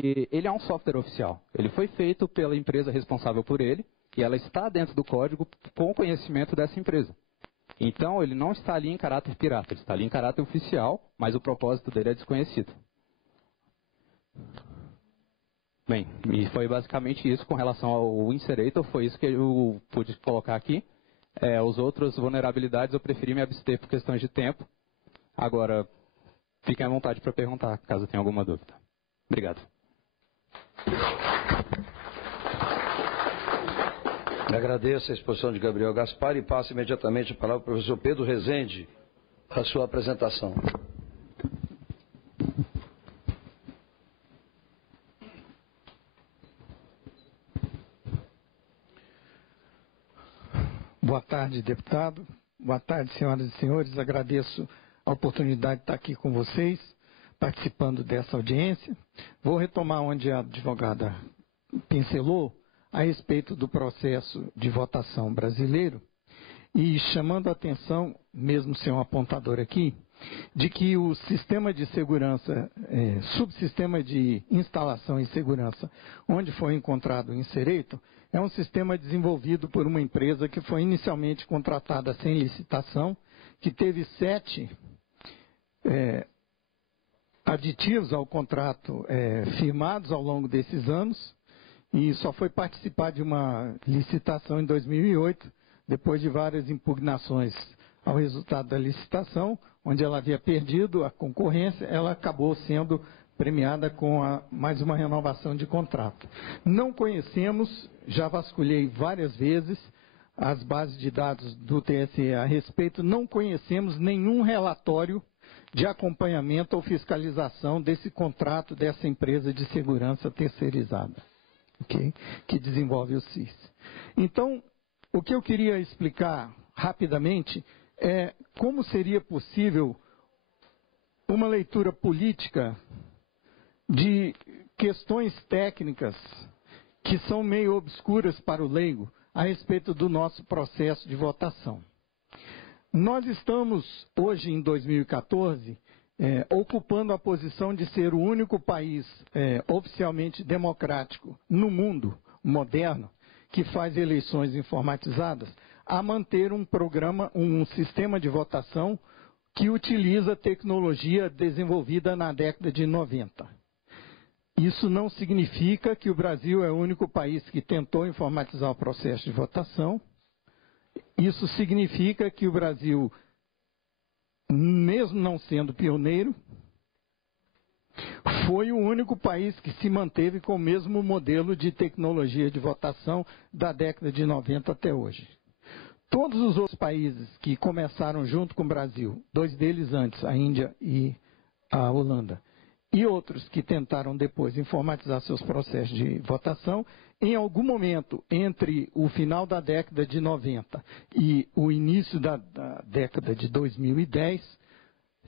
porque ele é um software oficial. Ele foi feito pela empresa responsável por ele e ela está dentro do código com o conhecimento dessa empresa. Então, ele não está ali em caráter pirata, ele está ali em caráter oficial, mas o propósito dele é desconhecido. Bem, e foi basicamente isso com relação ao Inserator, foi isso que eu pude colocar aqui. Os outros vulnerabilidades eu preferi me abster por questões de tempo. Agora, fiquem à vontade para perguntar, caso tenha alguma dúvida. Obrigado. Agradeço a exposição de Gabriel Gaspar e passo imediatamente a palavra ao professor Pedro Rezende, para a sua apresentação. Boa tarde, deputado. Boa tarde, senhoras e senhores. Agradeço a oportunidade de estar aqui com vocês, participando dessa audiência. Vou retomar onde a advogada pincelou a respeito do processo de votação brasileiro e chamando a atenção, mesmo sem um apontador aqui, de que o sistema de segurança, subsistema de instalação e segurança, onde foi encontrado o Inserator, é um sistema desenvolvido por uma empresa que foi inicialmente contratada sem licitação, que teve 7 aditivos ao contrato firmados ao longo desses anos, e só foi participar de uma licitação em 2008, depois de várias impugnações ao resultado da licitação, onde ela havia perdido a concorrência, ela acabou sendo premiada com mais uma renovação de contrato. Não conhecemos, já vasculhei várias vezes as bases de dados do TSE a respeito, não conhecemos nenhum relatório de acompanhamento ou fiscalização desse contrato dessa empresa de segurança terceirizada, okay? Que desenvolve o SIS. Então, o que eu queria explicar rapidamente é como seria possível uma leitura política de questões técnicas que são meio obscuras para o leigo a respeito do nosso processo de votação. Nós estamos, hoje em 2014, ocupando a posição de ser o único país oficialmente democrático no mundo moderno que faz eleições informatizadas, a manter um sistema de votação que utiliza tecnologia desenvolvida na década de 90. Isso não significa que o Brasil é o único país que tentou informatizar o processo de votação. Isso significa que o Brasil, mesmo não sendo pioneiro, foi o único país que se manteve com o mesmo modelo de tecnologia de votação da década de 90 até hoje. Todos os outros países que começaram junto com o Brasil, 2 deles antes, a Índia e a Holanda, e outros que tentaram depois informatizar seus processos de votação, em algum momento entre o final da década de 90 e o início da década de 2010,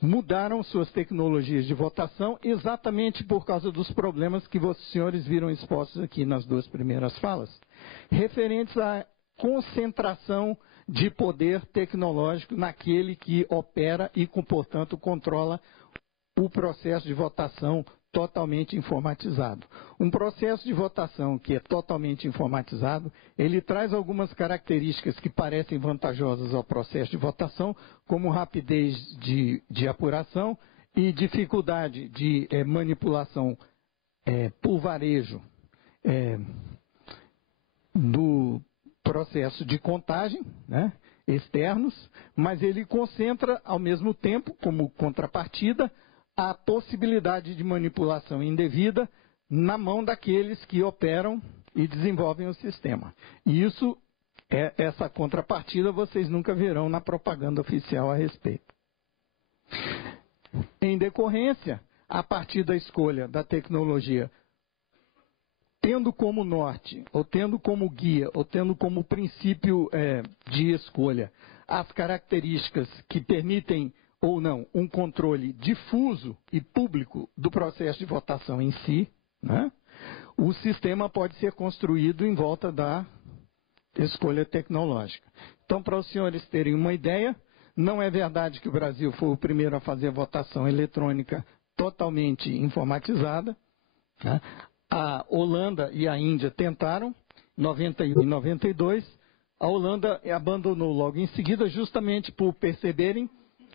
mudaram suas tecnologias de votação exatamente por causa dos problemas que vocês senhores viram expostos aqui nas 2 primeiras falas, referentes à concentração de poder tecnológico naquele que opera e, portanto, controla o processo de votação totalmente informatizado. Um processo de votação que é totalmente informatizado, ele traz algumas características que parecem vantajosas ao processo de votação, como rapidez de apuração e dificuldade de manipulação por varejo do processo de contagem, né, externos, mas ele concentra, ao mesmo tempo, como contrapartida, a possibilidade de manipulação indevida na mão daqueles que operam e desenvolvem o sistema. E essa contrapartida vocês nunca verão na propaganda oficial a respeito. Em decorrência, a partir da escolha da tecnologia, tendo como norte, ou tendo como guia, ou tendo como princípio de escolha as características que permitem ou não um controle difuso e público do processo de votação em si, né? O sistema pode ser construído em volta da escolha tecnológica. Então, para os senhores terem uma ideia, não é verdade que o Brasil foi o primeiro a fazer votação eletrônica totalmente informatizada. né? A Holanda e a Índia tentaram, 91 e 92. A Holanda abandonou logo em seguida, justamente por perceberem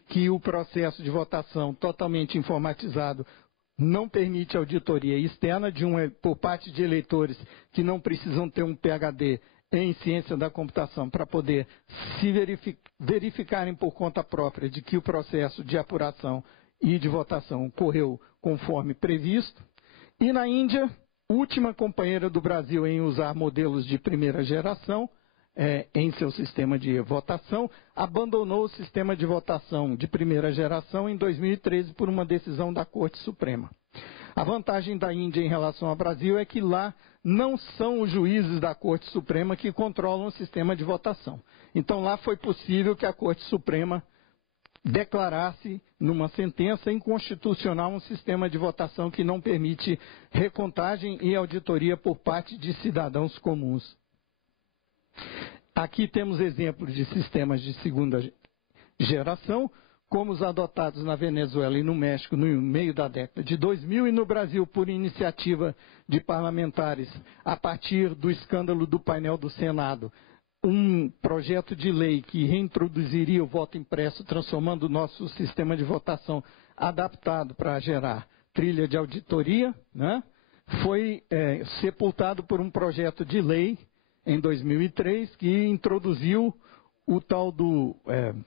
que o processo de votação totalmente informatizado não permite auditoria externa por parte de eleitores que não precisam ter um PhD em ciência da computação para poder se verificarem por conta própria de que o processo de apuração e de votação ocorreu conforme previsto. E na Índia, última companheira do Brasil em usar modelos de primeira geração em seu sistema de votação, abandonou o sistema de votação de primeira geração em 2013 por uma decisão da Corte Suprema. A vantagem da Índia em relação ao Brasil é que lá não são os juízes da Corte Suprema que controlam o sistema de votação. Então lá foi possível que a Corte Suprema declarasse numa sentença inconstitucional um sistema de votação que não permite recontagem e auditoria por parte de cidadãos comuns. Aqui temos exemplos de sistemas de segunda geração, como os adotados na Venezuela e no México no meio da década de 2000 e no Brasil por iniciativa de parlamentares a partir do escândalo do painel do Senado. Um projeto de lei que reintroduziria o voto impresso, transformando o nosso sistema de votação adaptado para gerar trilha de auditoria, né? Foi sepultado por um projeto de lei em 2003 que introduziu o tal do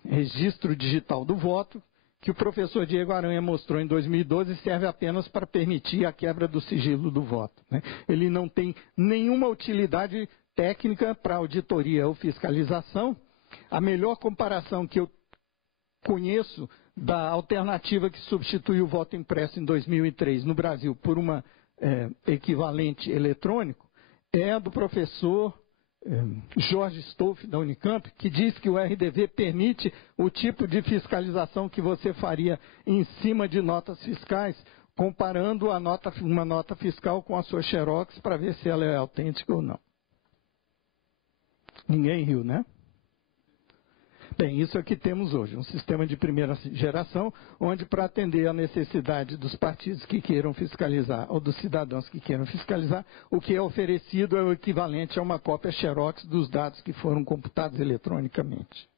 registro digital do voto, que o professor Diego Aranha mostrou em 2012 serve apenas para permitir a quebra do sigilo do voto, né? Ele não tem nenhuma utilidade técnica para auditoria ou fiscalização. A melhor comparação que eu conheço da alternativa que substituiu o voto impresso em 2003 no Brasil por uma equivalente eletrônico é a do professor Jorge Stolf, da Unicamp, que diz que o RDV permite o tipo de fiscalização que você faria em cima de notas fiscais, comparando uma nota fiscal com a sua Xerox para ver se ela é autêntica ou não. Ninguém riu, né? Bem, isso aqui temos hoje, um sistema de primeira geração, onde para atender a necessidade dos partidos que queiram fiscalizar, ou dos cidadãos que queiram fiscalizar, o que é oferecido é o equivalente a uma cópia Xerox dos dados que foram computados eletronicamente.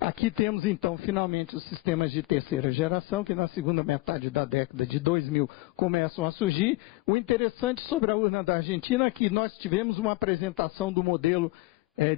Aqui temos, então, finalmente, os sistemas de terceira geração, que na segunda metade da década de 2000 começam a surgir. O interessante sobre a urna da Argentina é que nós tivemos uma apresentação do modelo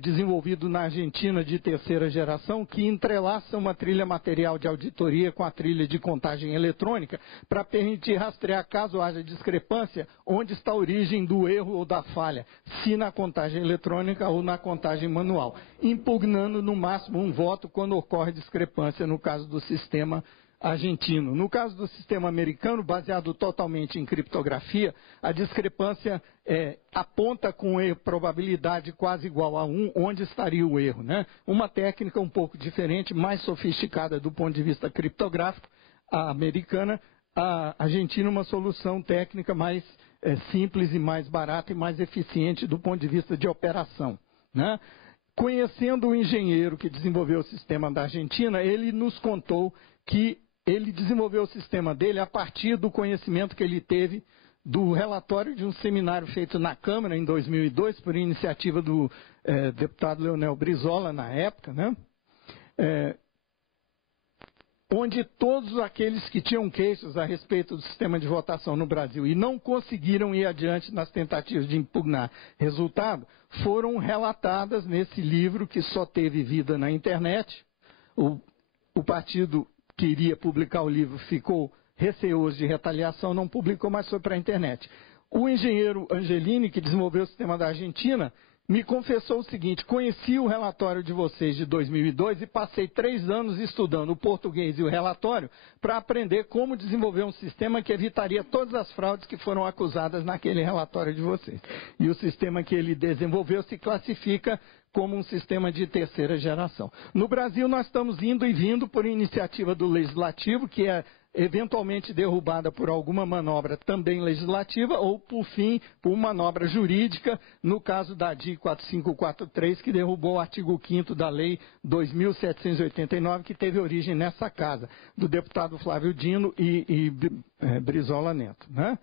desenvolvido na Argentina de terceira geração, que entrelaça uma trilha material de auditoria com a trilha de contagem eletrônica para permitir rastrear, caso haja discrepância, onde está a origem do erro ou da falha, se na contagem eletrônica ou na contagem manual, impugnando no máximo um voto quando ocorre discrepância no caso do sistema argentino. No caso do sistema americano, baseado totalmente em criptografia, a discrepância aponta com probabilidade quase igual a 1, onde estaria o erro, né? Uma técnica um pouco diferente, mais sofisticada do ponto de vista criptográfico, a americana, a argentina uma solução técnica mais simples e mais barata e mais eficiente do ponto de vista de operação, né? Conhecendo o engenheiro que desenvolveu o sistema da Argentina, ele nos contou que ele desenvolveu o sistema dele a partir do conhecimento que ele teve do relatório de um seminário feito na Câmara em 2002, por iniciativa do deputado Leonel Brizola, na época, né? Onde todos aqueles que tinham queixas a respeito do sistema de votação no Brasil e não conseguiram ir adiante nas tentativas de impugnar resultado, foram relatadas nesse livro que só teve vida na internet. O partido que iria publicar o livro ficou receoso de retaliação, não publicou, mas foi para a internet. O engenheiro Angelini, que desenvolveu o sistema da Argentina, me confessou o seguinte: conheci o relatório de vocês de 2002 e passei 3 anos estudando o português e o relatório para aprender como desenvolver um sistema que evitaria todas as fraudes que foram acusadas naquele relatório de vocês. E o sistema que ele desenvolveu se classifica como um sistema de terceira geração. No Brasil, nós estamos indo e vindo por iniciativa do Legislativo, que é eventualmente derrubada por alguma manobra também legislativa ou, por fim, por manobra jurídica, no caso da DI 4543, que derrubou o artigo 5º da Lei 2.789, que teve origem nessa casa, do deputado Flávio Dino e Brizola Neto, né?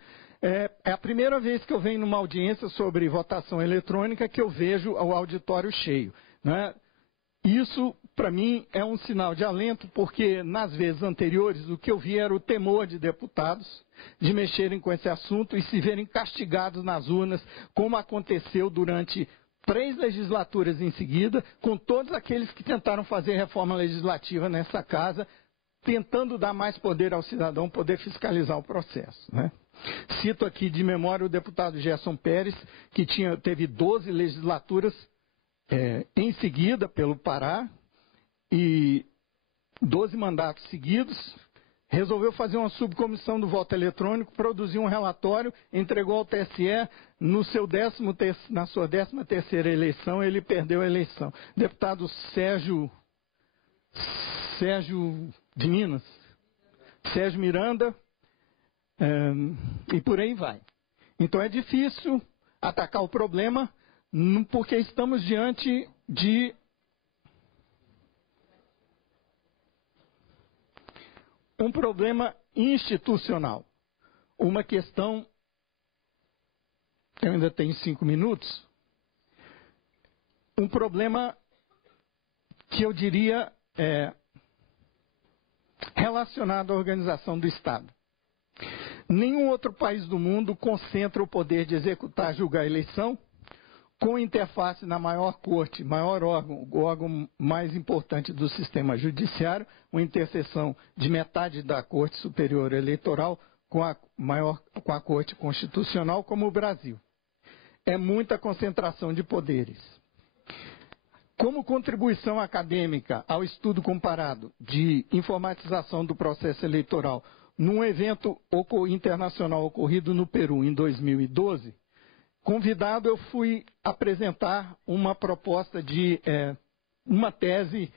É a primeira vez que eu venho numa audiência sobre votação eletrônica que eu vejo o auditório cheio, né? Isso, para mim, é um sinal de alento, porque nas vezes anteriores o que eu vi era o temor de deputados de mexerem com esse assunto e se verem castigados nas urnas, como aconteceu durante 3 legislaturas em seguida, com todos aqueles que tentaram fazer reforma legislativa nessa casa, tentando dar mais poder ao cidadão poder fiscalizar o processo, né? Cito aqui de memória o deputado Gerson Pérez, que teve 12 legislaturas em seguida pelo Pará e 12 mandatos seguidos, resolveu fazer uma subcomissão do voto eletrônico, produziu um relatório, entregou ao TSE, na sua 13ª eleição, ele perdeu a eleição. Deputado Sérgio de Minas, Sérgio Miranda, e por aí vai. Então é difícil atacar o problema, porque estamos diante de um problema institucional. Uma questão, eu ainda tenho 5 minutos, um problema que eu diria relacionado à organização do Estado. Nenhum outro país do mundo concentra o poder de executar, julgar a eleição, com interface na maior corte, maior órgão, o órgão mais importante do sistema judiciário, uma interseção de metade da Corte Superior Eleitoral com a Corte Constitucional, como o Brasil. É muita concentração de poderes. Como contribuição acadêmica ao estudo comparado de informatização do processo eleitoral num evento internacional ocorrido no Peru em 2012, convidado, eu fui apresentar uma proposta de uma tese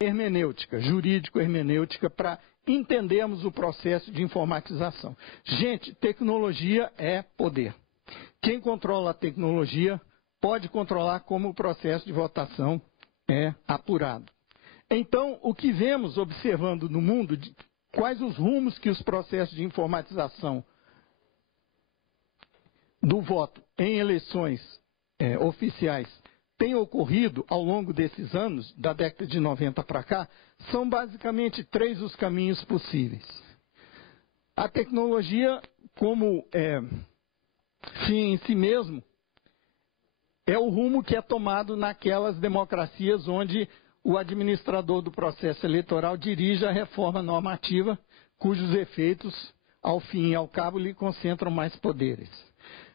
hermenêutica, jurídico-hermenêutica, para entendermos o processo de informatização. Gente, tecnologia é poder. Quem controla a tecnologia pode controlar como o processo de votação é apurado. Então, o que vemos observando no mundo, quais os rumos que os processos de informatização do voto em eleições oficiais tem ocorrido ao longo desses anos, da década de 90 para cá, são basicamente 3 os caminhos possíveis. A tecnologia, como fim em si mesmo, é o rumo que é tomado naquelas democracias onde o administrador do processo eleitoral dirige a reforma normativa, cujos efeitos, ao fim e ao cabo, lhe concentram mais poderes.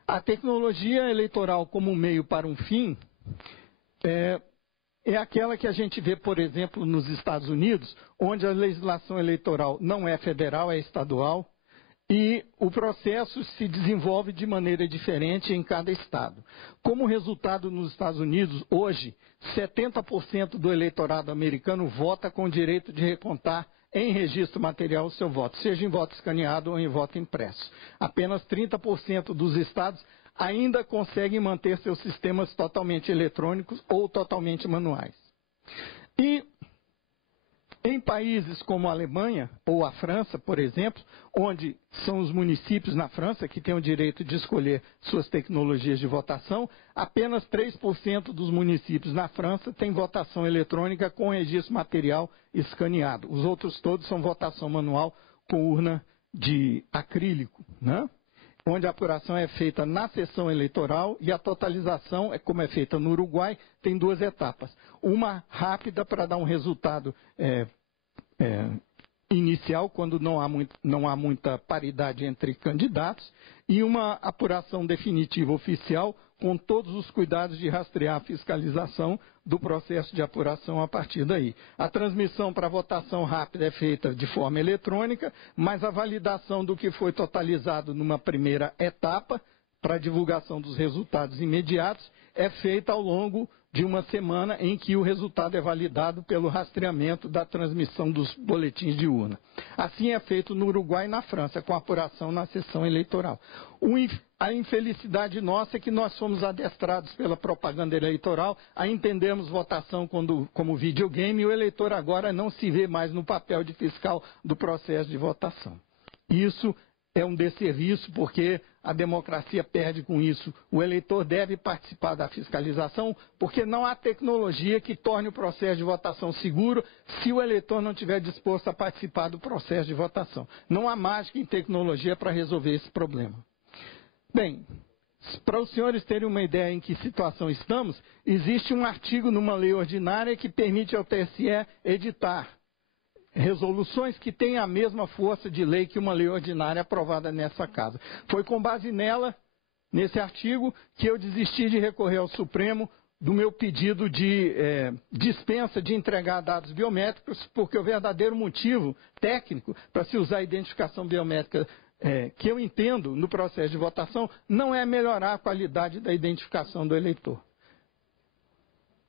A tecnologia eleitoral como meio para um fim é aquela que a gente vê, por exemplo, nos Estados Unidos, onde a legislação eleitoral não é federal, é estadual, e o processo se desenvolve de maneira diferente em cada estado. Como resultado, nos Estados Unidos, hoje, 70% do eleitorado americano vota com o direito de recontar em registro material o seu voto, seja em voto escaneado ou em voto impresso. Apenas 30% dos estados ainda conseguem manter seus sistemas totalmente eletrônicos ou totalmente manuais. E em países como a Alemanha ou a França, por exemplo, onde são os municípios na França que têm o direito de escolher suas tecnologias de votação, apenas 3% dos municípios na França têm votação eletrônica com registro material escaneado. Os outros todos são votação manual com urna de acrílico, né? Onde a apuração é feita na sessão eleitoral e a totalização, como é feita no Uruguai, tem 2 etapas. Uma rápida para dar um resultado inicial, quando não há muita paridade entre candidatos, e uma apuração definitiva oficial, com todos os cuidados de rastrear a fiscalização do processo de apuração a partir daí. A transmissão para votação rápida é feita de forma eletrônica, mas a validação do que foi totalizado numa primeira etapa, para divulgação dos resultados imediatos, é feita ao longo de uma semana em que o resultado é validado pelo rastreamento da transmissão dos boletins de urna. Assim é feito no Uruguai e na França, com apuração na sessão eleitoral. A infelicidade nossa é que nós fomos adestrados pela propaganda eleitoral a entendermos votação como videogame, e o eleitor agora não se vê mais no papel de fiscal do processo de votação. Isso é um desserviço, porque a democracia perde com isso. O eleitor deve participar da fiscalização, porque não há tecnologia que torne o processo de votação seguro se o eleitor não estiver disposto a participar do processo de votação. Não há mágica em tecnologia para resolver esse problema. Bem, para os senhores terem uma ideia em que situação estamos, existe um artigo numa lei ordinária que permite ao TSE editar resoluções que têm a mesma força de lei que uma lei ordinária aprovada nessa casa. Foi com base nesse artigo, que eu desisti de recorrer ao Supremo do meu pedido de dispensa de entregar dados biométricos, porque o verdadeiro motivo técnico para se usar a identificação biométrica que eu entendo no processo de votação não é melhorar a qualidade da identificação do eleitor.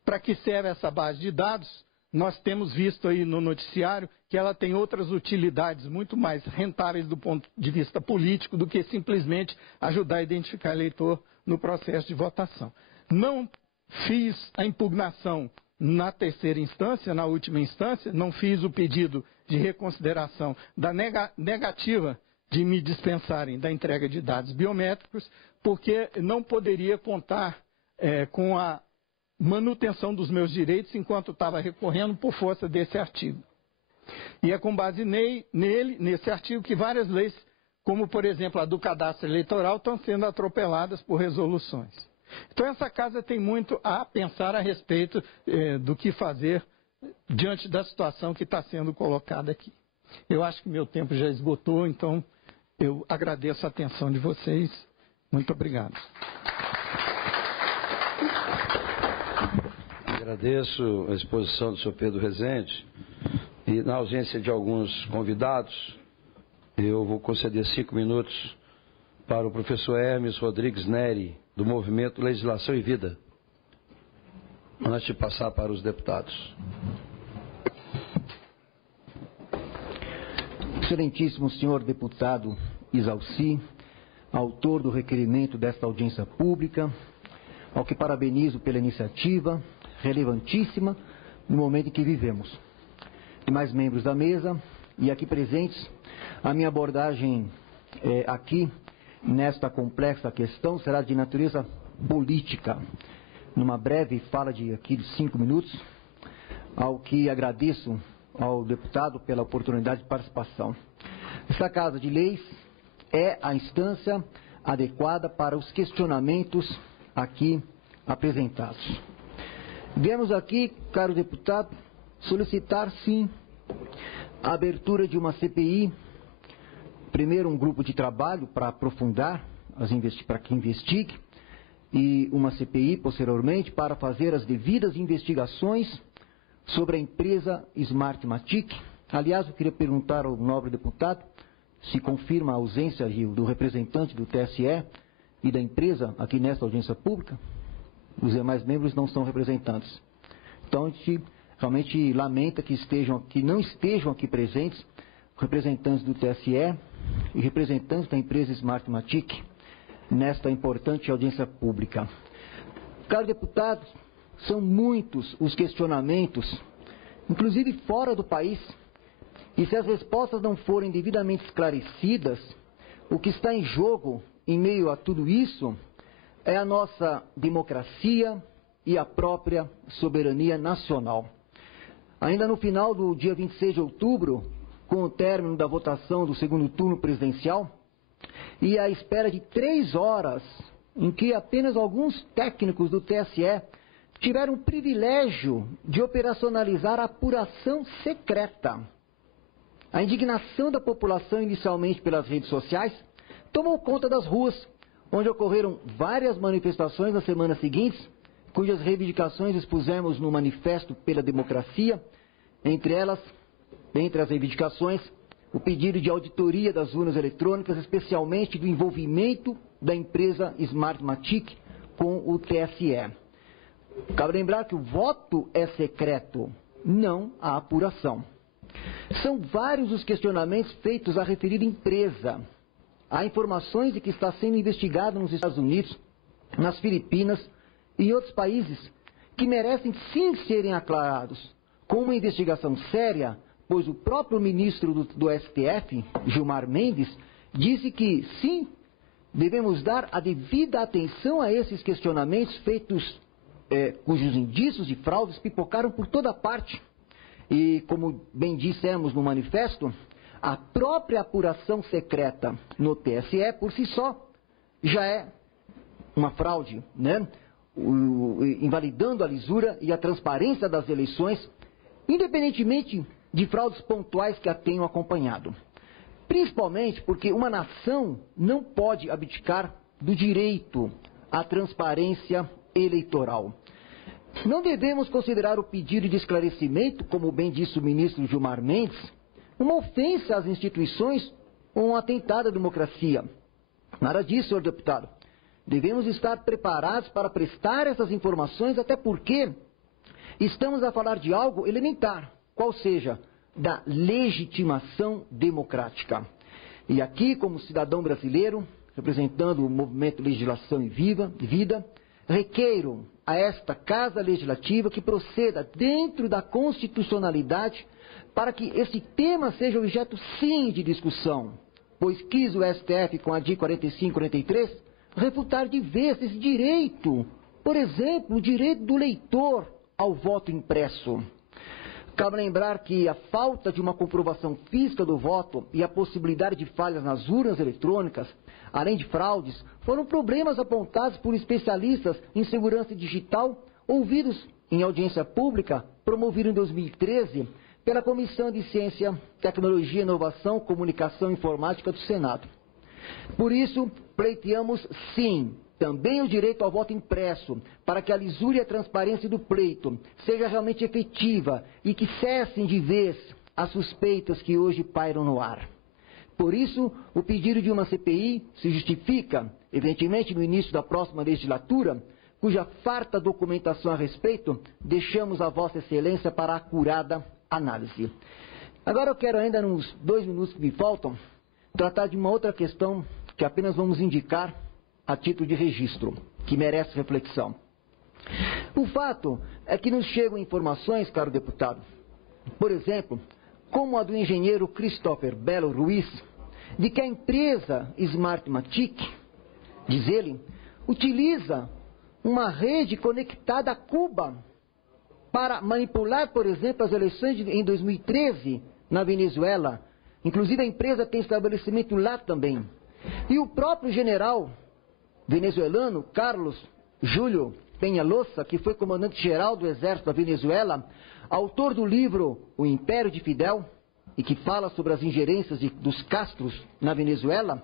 Para que serve essa base de dados? Nós temos visto aí no noticiário que ela tem outras utilidades muito mais rentáveis do ponto de vista político do que simplesmente ajudar a identificar eleitor no processo de votação. Não fiz a impugnação na terceira instância, na última instância, não fiz o pedido de reconsideração da negativa de me dispensarem da entrega de dados biométricos, porque não poderia contar com a manutenção dos meus direitos enquanto estava recorrendo por força desse artigo. E é com base nesse artigo que várias leis, como por exemplo a do cadastro eleitoral, estão sendo atropeladas por resoluções. Então essa casa tem muito a pensar a respeito do que fazer diante da situação que está sendo colocada aqui. Eu acho que meu tempo já esgotou, então eu agradeço a atenção de vocês. Muito obrigado. Agradeço a exposição do senhor Pedro Rezende e, na ausência de alguns convidados, eu vou conceder 5 minutos para o professor Hermes Rodrigues Neri, do Movimento Legislação e Vida, antes de passar para os deputados. Excelentíssimo senhor deputado Isalci, autor do requerimento desta audiência pública, ao que parabenizo pela iniciativa relevantíssima no momento em que vivemos. Demais membros da mesa e aqui presentes, a minha abordagem aqui nesta complexa questão será de natureza política. Numa breve fala de 5 minutos, ao que agradeço ao deputado pela oportunidade de participação. Esta Casa de Leis é a instância adequada para os questionamentos aqui apresentados. Viemos aqui, caro deputado, solicitar, sim, a abertura de uma CPI, primeiro um grupo de trabalho para aprofundar, para que investigue, e uma CPI, posteriormente, para fazer as devidas investigações sobre a empresa Smartmatic. Aliás, eu queria perguntar ao nobre deputado se confirma a ausência do representante do TSE e da empresa aqui nesta audiência pública. Os demais membros não são representantes. Então, a gente realmente lamenta que não estejam aqui presentes representantes do TSE e representantes da empresa Smartmatic nesta importante audiência pública. Caros deputados, são muitos os questionamentos, inclusive fora do país, e se as respostas não forem devidamente esclarecidas, o que está em jogo em meio a tudo isso é a nossa democracia e a própria soberania nacional. Ainda no final do dia 26 de outubro, com o término da votação do segundo turno presidencial, e à espera de 3 horas, em que apenas alguns técnicos do TSE tiveram o privilégio de operacionalizar a apuração secreta. A indignação da população, inicialmente pelas redes sociais, tomou conta das ruas, onde ocorreram várias manifestações nas semanas seguintes, cujas reivindicações expusemos no Manifesto pela Democracia, entre as reivindicações, o pedido de auditoria das urnas eletrônicas, especialmente do envolvimento da empresa Smartmatic com o TSE. Cabe lembrar que o voto é secreto, não a apuração. São vários os questionamentos feitos à referida empresa. Há informações de que está sendo investigado nos Estados Unidos, nas Filipinas e em outros países que merecem sim serem aclarados com uma investigação séria, pois o próprio ministro do STF, Gilmar Mendes, disse que, sim, devemos dar a devida atenção a esses questionamentos feitos, cujos indícios de fraudes pipocaram por toda parte. E, como bem dissemos no manifesto, a própria apuração secreta no TSE, por si só, já é uma fraude, né? Invalidando a lisura e a transparência das eleições, independentemente de fraudes pontuais que a tenham acompanhado. Principalmente porque uma nação não pode abdicar do direito à transparência eleitoral. Não devemos considerar o pedido de esclarecimento, como bem disse o ministro Gilmar Mendes, uma ofensa às instituições ou um atentado à democracia. Nada disso, senhor deputado. Devemos estar preparados para prestar essas informações, até porque estamos a falar de algo elementar, qual seja, da legitimação democrática. E aqui, como cidadão brasileiro, representando o movimento Legislação e Vida, requeiro a esta Casa Legislativa que proceda dentro da constitucionalidade para que esse tema seja objeto, sim, de discussão, pois quis o STF, com a DI 4543, refutar de vez esse direito, por exemplo, o direito do leitor ao voto impresso. Cabe lembrar que a falta de uma comprovação física do voto e a possibilidade de falhas nas urnas eletrônicas, além de fraudes, foram problemas apontados por especialistas em segurança digital, ouvidos em audiência pública, promovida em 2013 pela Comissão de Ciência, Tecnologia, Inovação, Comunicação e Informática do Senado. Por isso, pleiteamos, sim, também o direito ao voto impresso, para que a lisura e a transparência do pleito seja realmente efetiva e que cessem de vez as suspeitas que hoje pairam no ar. Por isso, o pedido de uma CPI se justifica, evidentemente, no início da próxima legislatura, cuja farta documentação a respeito deixamos a Vossa Excelência para a acurada análise. Agora eu quero ainda, nos 2 minutos que me faltam, tratar de uma outra questão que apenas vamos indicar a título de registro, que merece reflexão. O fato é que nos chegam informações, caro deputado, por exemplo, como a do engenheiro Christopher Belo Ruiz, de que a empresa Smartmatic, diz ele, utiliza uma rede conectada a Cuba para manipular, por exemplo, as eleições em 2013 na Venezuela. Inclusive a empresa tem estabelecimento lá também. E o próprio general venezuelano, Carlos Júlio Peñalosa, que foi comandante-geral do Exército da Venezuela, autor do livro O Império de Fidel, e que fala sobre as ingerências dos Castros na Venezuela,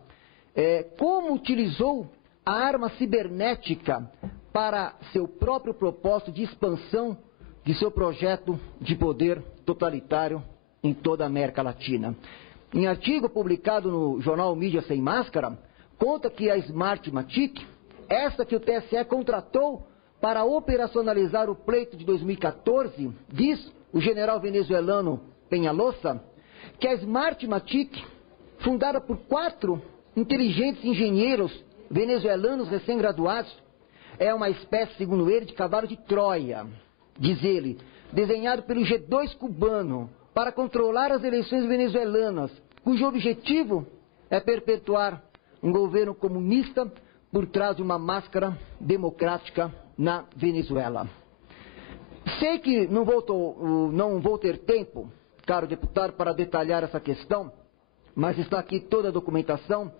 como utilizou a arma cibernética para seu próprio propósito de expansão de seu projeto de poder totalitário em toda a América Latina. Em artigo publicado no jornal Mídia Sem Máscara, conta que a Smartmatic, essa que o TSE contratou para operacionalizar o pleito de 2014, diz o general venezuelano Peñalosa, que a Smartmatic, fundada por 4 inteligentes engenheiros venezuelanos recém-graduados, é uma espécie, segundo ele, de cavalo de Troia, diz ele, desenhado pelo G2 cubano para controlar as eleições venezuelanas, cujo objetivo é perpetuar um governo comunista por trás de uma máscara democrática na Venezuela. Sei que não vou ter tempo, caro deputado, para detalhar essa questão, mas está aqui toda a documentação.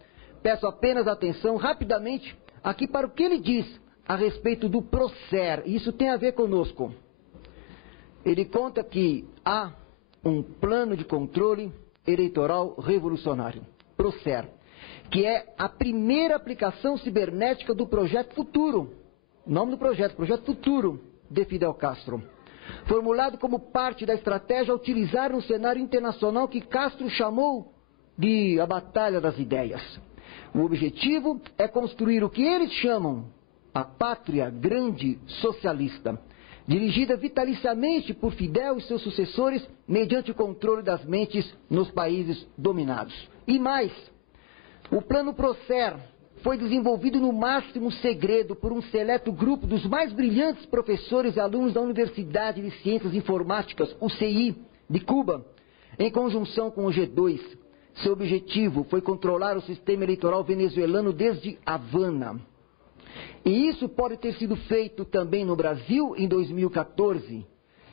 Peço apenas atenção rapidamente aqui para o que ele diz a respeito do Procer. Isso tem a ver conosco. Ele conta que há um plano de controle eleitoral revolucionário, Procer, que é a primeira aplicação cibernética do Projeto Futuro. O nome do projeto, Projeto Futuro de Fidel Castro. Formulado como parte da estratégia a utilizar no cenário internacional que Castro chamou de a Batalha das Ideias. O objetivo é construir o que eles chamam a pátria grande socialista, dirigida vitaliciamente por Fidel e seus sucessores mediante o controle das mentes nos países dominados. E mais, o plano Procer foi desenvolvido no máximo segredo por um seleto grupo dos mais brilhantes professores e alunos da Universidade de Ciências Informáticas, UCI, de Cuba, em conjunção com o G2, seu objetivo foi controlar o sistema eleitoral venezuelano desde Havana. E isso pode ter sido feito também no Brasil em 2014,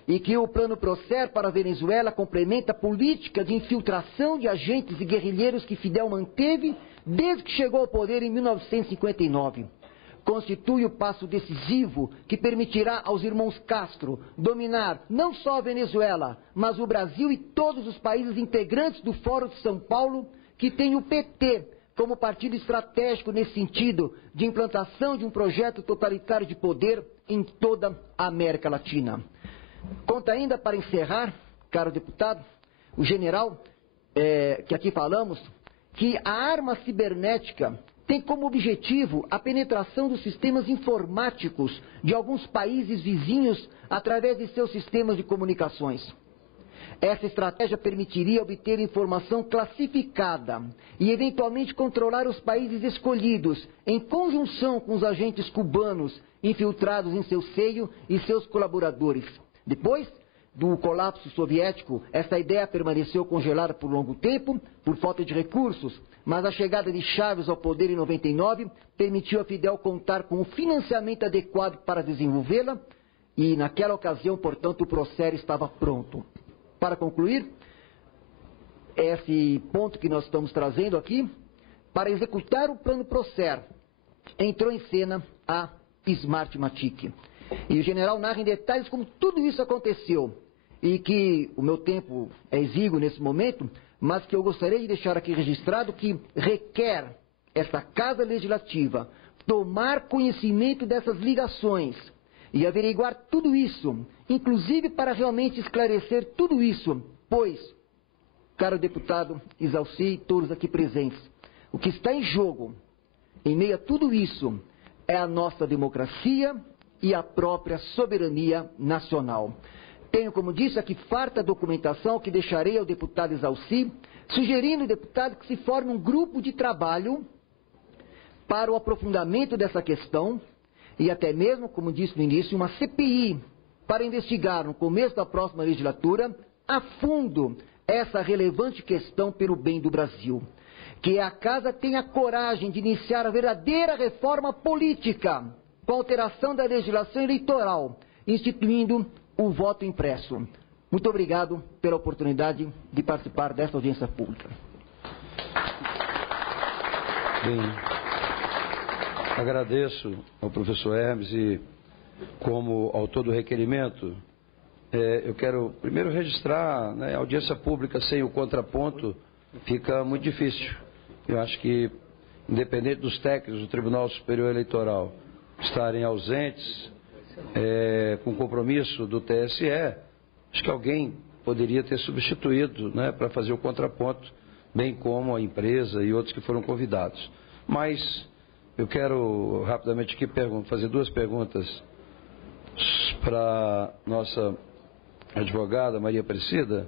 e que o Plano Prosser para a Venezuela complementa a política de infiltração de agentes e guerrilheiros que Fidel manteve desde que chegou ao poder em 1959. Constitui o passo decisivo que permitirá aos irmãos Castro dominar não só a Venezuela, mas o Brasil e todos os países integrantes do Fórum de São Paulo, que tem o PT como partido estratégico nesse sentido de implantação de um projeto totalitário de poder em toda a América Latina. Conta ainda, para encerrar, caro deputado, o general, que aqui falamos, que a arma cibernética tem como objetivo a penetração dos sistemas informáticos de alguns países vizinhos através de seus sistemas de comunicações. Essa estratégia permitiria obter informação classificada e eventualmente controlar os países escolhidos em conjunção com os agentes cubanos infiltrados em seu seio e seus colaboradores. Depois do colapso soviético, essa ideia permaneceu congelada por longo tempo, por falta de recursos, mas a chegada de Chávez ao poder em 99 permitiu a Fidel contar com o financiamento adequado para desenvolvê-la e, naquela ocasião, portanto, o Prosser estava pronto. Para concluir, esse ponto que nós estamos trazendo aqui, para executar o plano Prosser, entrou em cena a Smartmatic. E o general narra em detalhes como tudo isso aconteceu. E que o meu tempo é exíguo nesse momento, mas que eu gostaria de deixar aqui registrado que requer esta Casa Legislativa tomar conhecimento dessas ligações e averiguar tudo isso, inclusive para realmente esclarecer tudo isso, pois, caro deputado Isalci e todos aqui presentes, o que está em jogo, em meio a tudo isso, é a nossa democracia e a própria soberania nacional. Tenho, como disse, aqui farta documentação que deixarei ao deputado Isalci, sugerindo, deputado, que se forme um grupo de trabalho para o aprofundamento dessa questão e até mesmo, como disse no início, uma CPI para investigar no começo da próxima legislatura a fundo essa relevante questão pelo bem do Brasil. Que a Casa tenha coragem de iniciar a verdadeira reforma política com a alteração da legislação eleitoral, instituindo o voto impresso. Muito obrigado pela oportunidade de participar desta audiência pública. Bem, agradeço ao professor Hermes e, como autor do requerimento, eu quero primeiro registrar, a audiência pública sem o contraponto fica muito difícil. Eu acho que, independente dos técnicos do Tribunal Superior Eleitoral estarem ausentes, com compromisso do TSE, acho que alguém poderia ter substituído, para fazer o contraponto, bem como a empresa e outros que foram convidados. Mas eu quero rapidamente aqui fazer duas perguntas para nossa advogada Maria Aparecida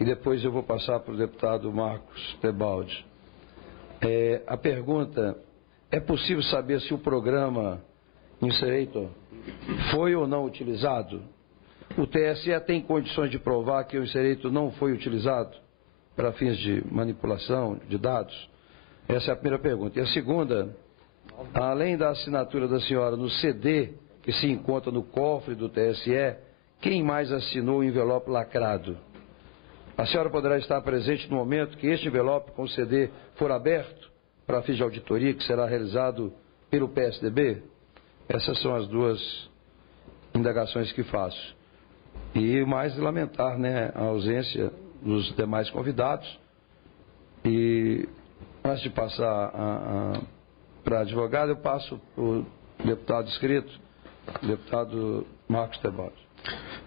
e depois eu vou passar para o deputado Marcos Tebaldi. A pergunta: é possível saber se o programa Inserator foi ou não utilizado? O TSE tem condições de provar que o Inserator não foi utilizado para fins de manipulação de dados? Essa é a primeira pergunta. E a segunda: além da assinatura da senhora no CD que se encontra no cofre do TSE, quem mais assinou o envelope lacrado? A senhora poderá estar presente no momento que este envelope com o CD for aberto para fins de auditoria que será realizado pelo PSDB? Essas são as duas indagações que faço. E mais lamentar, a ausência dos demais convidados. E antes de passar para a advogada, eu passo para o deputado inscrito, deputado Marcos Tebaldi.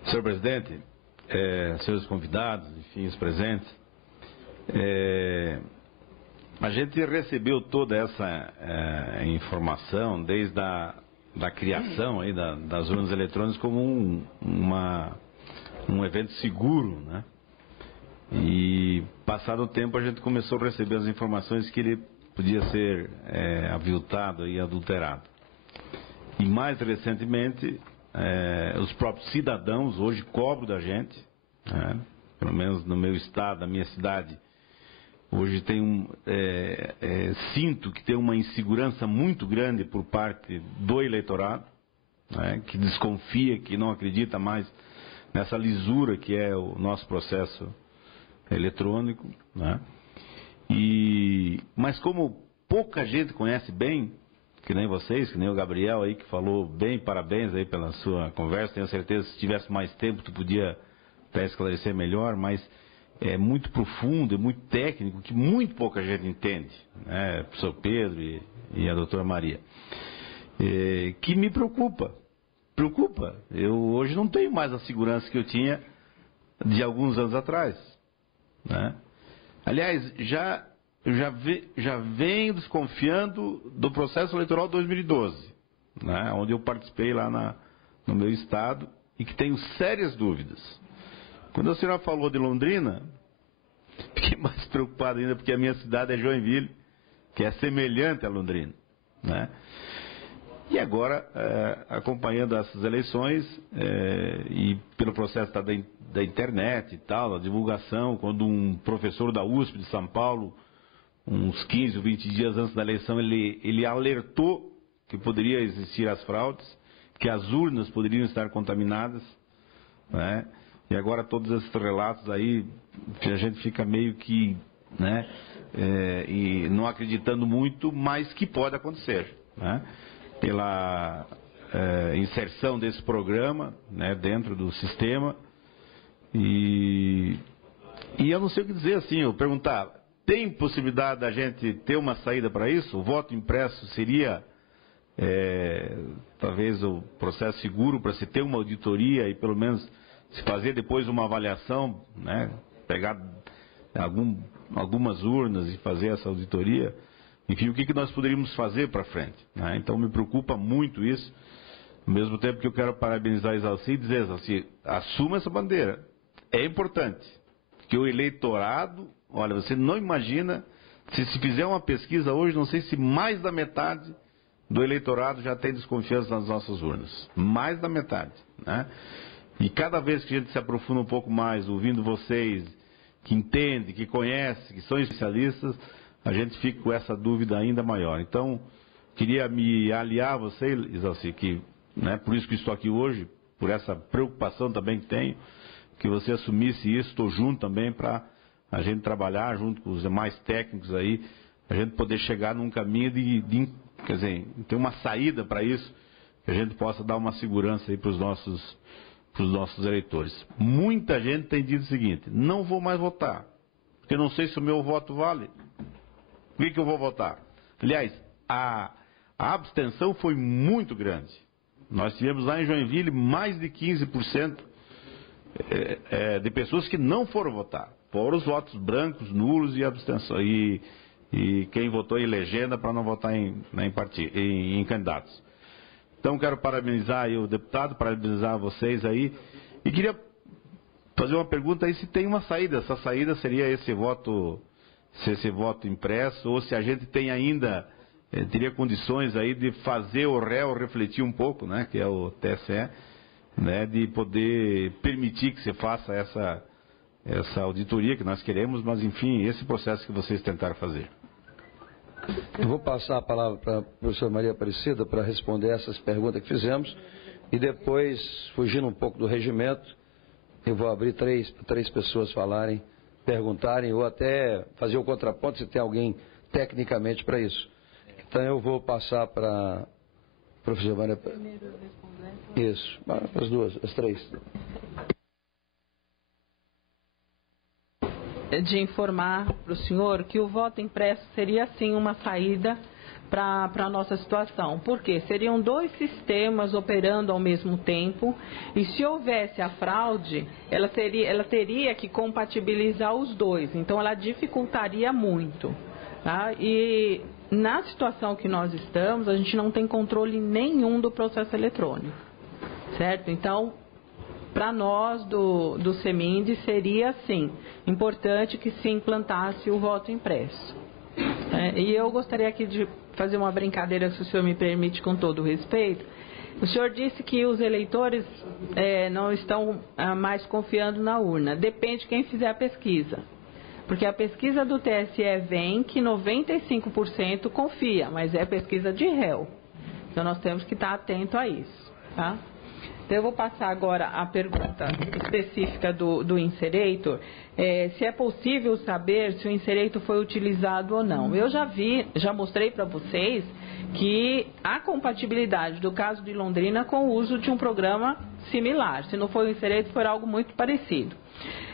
Senhor presidente, senhores convidados, enfim, os presentes, a gente recebeu toda essa informação desde da criação aí das urnas eletrônicas como um evento seguro, E passado o tempo a gente começou a receber as informações que ele podia ser aviltado e adulterado. E mais recentemente, os próprios cidadãos hoje cobram da gente, pelo menos no meu estado, na minha cidade, Hoje sinto que tem uma insegurança muito grande por parte do eleitorado, né, que desconfia, que não acredita mais nessa lisura que é o nosso processo eletrônico, né? Mas como pouca gente conhece bem, que nem vocês, que nem o Gabriel aí que falou bem, parabéns aí pela sua conversa, tenho certeza que se tivesse mais tempo tu podia até esclarecer melhor, mas é muito profundo, é muito técnico, que muito pouca gente entende, né? O professor Pedro e a doutora Maria, que me preocupa. Eu hoje não tenho mais a segurança que eu tinha de alguns anos atrás, né? Aliás, eu já venho desconfiando do processo eleitoral de 2012, né? Onde eu participei lá no meu estado e que tenho sérias dúvidas. Quando a senhora falou de Londrina, fiquei mais preocupado ainda, porque a minha cidade é Joinville, que é semelhante a Londrina, né? E agora, acompanhando essas eleições, e pelo processo da internet e tal, da divulgação, quando um professor da USP de São Paulo, uns 15 ou 20 dias antes da eleição, ele alertou que poderia existir as fraudes, que as urnas poderiam estar contaminadas, né? E agora todos esses relatos aí, a gente fica meio que, né, e não acreditando muito, mas que pode acontecer, né? Pela inserção desse programa, né, dentro do sistema. E eu não sei o que dizer assim, eu perguntava, tem possibilidade da gente ter uma saída para isso? O voto impresso seria talvez o processo seguro para se ter uma auditoria e pelo menos se fazer depois uma avaliação, né, pegar algumas urnas e fazer essa auditoria? Enfim, o que nós poderíamos fazer para frente, né? Então me preocupa muito isso, ao mesmo tempo que eu quero parabenizar a Exalci e dizer, Exalci, assuma essa bandeira, é importante, porque o eleitorado, olha, você não imagina, se fizer uma pesquisa hoje, não sei se mais da metade do eleitorado já tem desconfiança nas nossas urnas, mais da metade, né? E cada vez que a gente se aprofunda um pouco mais, ouvindo vocês, que entendem, que conhecem, que são especialistas, a gente fica com essa dúvida ainda maior. Então, queria me aliar a você, Exalci, que, né, por isso que estou aqui hoje, por essa preocupação também que tenho, que você assumisse isso, estou junto também para a gente trabalhar junto com os demais técnicos aí, a gente poder chegar num caminho quer dizer, ter uma saída para isso, que a gente possa dar uma segurança aí para os nossos eleitores. Muita gente tem dito o seguinte, não vou mais votar, porque não sei se o meu voto vale. Por que eu vou votar? Aliás, a abstenção foi muito grande. Nós tivemos lá em Joinville mais de 15% de pessoas que não foram votar. Foram os votos brancos, nulos e abstenção. E quem votou em legenda para não votar em candidatos. Então quero parabenizar aí o deputado, parabenizar vocês aí. E queria fazer uma pergunta aí se tem uma saída. Essa saída seria esse voto impresso, ou se a gente tem ainda, teria condições aí de fazer o réu refletir um pouco, né, que é o TSE, né, de poder permitir que se faça essa auditoria que nós queremos, mas enfim, esse processo que vocês tentaram fazer. Eu vou passar a palavra para a professora Maria Aparecida para responder essas perguntas que fizemos e depois, fugindo um pouco do regimento, eu vou abrir três pessoas falarem, perguntarem ou até fazer o contraponto se tem alguém tecnicamente para isso. Então eu vou passar para a professora Maria. Isso, as duas, as três. De informar para o senhor que o voto impresso seria sim uma saída para a nossa situação. Por quê? Seriam dois sistemas operando ao mesmo tempo e se houvesse a fraude, ela teria que compatibilizar os dois. Então ela dificultaria muito. Tá? E na situação que nós estamos, a gente não tem controle nenhum do processo eletrônico. Certo? Então, para nós do CEMIND seria, sim, importante que se implantasse o voto impresso. E eu gostaria aqui de fazer uma brincadeira, se o senhor me permite, com todo o respeito. O senhor disse que os eleitores não estão mais confiando na urna. Depende de quem fizer a pesquisa. Porque a pesquisa do TSE vem que 95% confia, mas é pesquisa de réu. Então, nós temos que estar atento a isso, tá? Então, eu vou passar agora a pergunta específica do Inserator, se é possível saber se o Inserator foi utilizado ou não. Eu já mostrei para vocês que há compatibilidade do caso de Londrina com o uso de um programa similar. Se não foi o Inserator, foi algo muito parecido.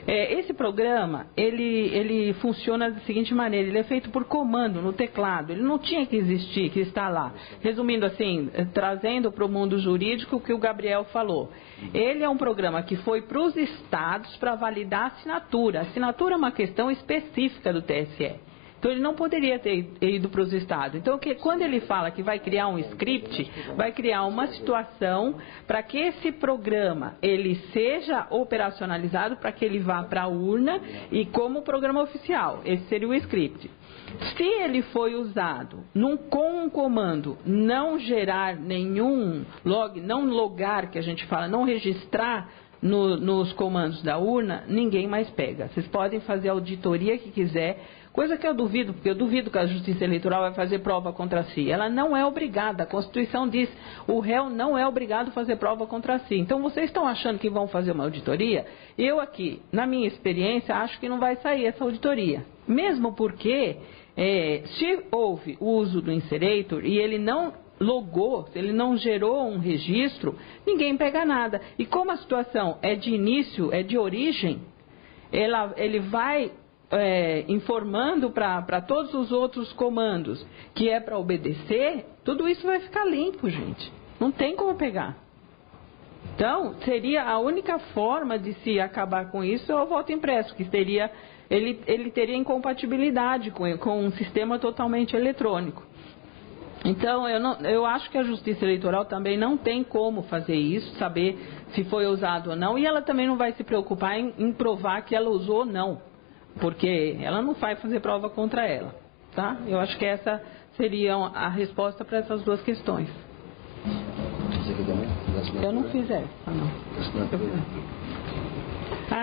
Esse programa, ele funciona da seguinte maneira, ele é feito por comando no teclado, ele não tinha que existir, que está lá. Resumindo assim, trazendo para o mundo jurídico o que o Gabriel falou. Ele é um programa que foi para os estados para validar a assinatura. A assinatura é uma questão específica do TSE. Então, ele não poderia ter ido para os estados. Então, quando ele fala que vai criar um script, vai criar uma situação para que esse programa ele seja operacionalizado, para que ele vá para a urna e como programa oficial. Esse seria o script. Se ele foi usado com um comando não gerar nenhum log, não logar, que a gente fala, não registrar nos comandos da urna, ninguém mais pega. Vocês podem fazer a auditoria que quiser, coisa que eu duvido, porque eu duvido que a Justiça Eleitoral vai fazer prova contra si. Ela não é obrigada, a Constituição diz, o réu não é obrigado a fazer prova contra si. Então, vocês estão achando que vão fazer uma auditoria? Eu aqui, na minha experiência, acho que não vai sair essa auditoria. Mesmo porque, se houve o uso do Inserator e ele não logou, se ele não gerou um registro, ninguém pega nada. E como a situação é de início, é de origem, ele vai informando para todos os outros comandos que é para obedecer, tudo isso vai ficar limpo, gente. Não tem como pegar. Então, seria a única forma de se acabar com isso é o voto impresso, que seria, ele teria incompatibilidade com um sistema totalmente eletrônico. Então, eu acho que a Justiça Eleitoral também não tem como fazer isso, saber se foi usado ou não, e ela também não vai se preocupar em provar que ela usou ou não, porque ela não vai fazer prova contra ela, tá? Eu acho que essa seria a resposta para essas duas questões. Eu não fiz essa, não.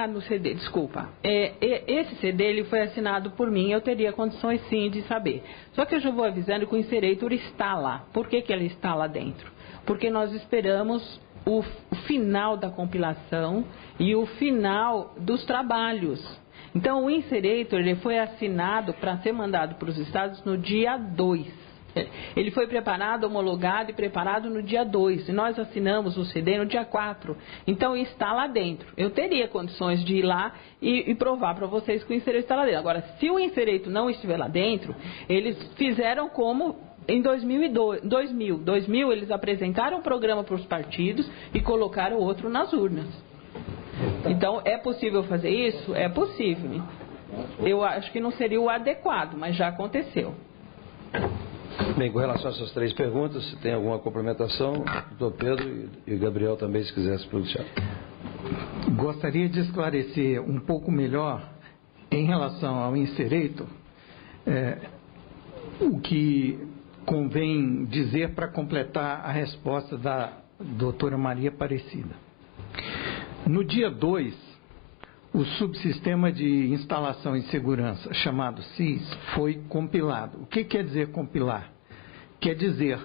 No CD, desculpa. Esse CD ele foi assinado por mim, eu teria condições sim de saber. Só que eu já vou avisando que o Inserator está lá. Por que ele está lá dentro? Porque nós esperamos o final da compilação e o final dos trabalhos. Então, o Inserator ele foi assinado para ser mandado para os estados no dia 2. Ele foi preparado, homologado e preparado no dia 2. E nós assinamos o CD no dia 4. Então, está lá dentro. Eu teria condições de ir lá e provar para vocês que o Inserator está lá dentro. Agora, se o Inserator não estiver lá dentro, eles fizeram como em 2000 eles apresentaram um programa para os partidos e colocaram outro nas urnas. Então, é possível fazer isso? É possível. Eu acho que não seria o adequado, mas já aconteceu. Bem, com relação a essas três perguntas, se tem alguma complementação, doutor Pedro e Gabriel também, se quiser se pronunciar. Gostaria de esclarecer um pouco melhor em relação ao Inserator, o que convém dizer para completar a resposta da doutora Maria Aparecida. No dia 2, o subsistema de instalação e segurança, chamado SIS, foi compilado. O que quer dizer compilar? Quer dizer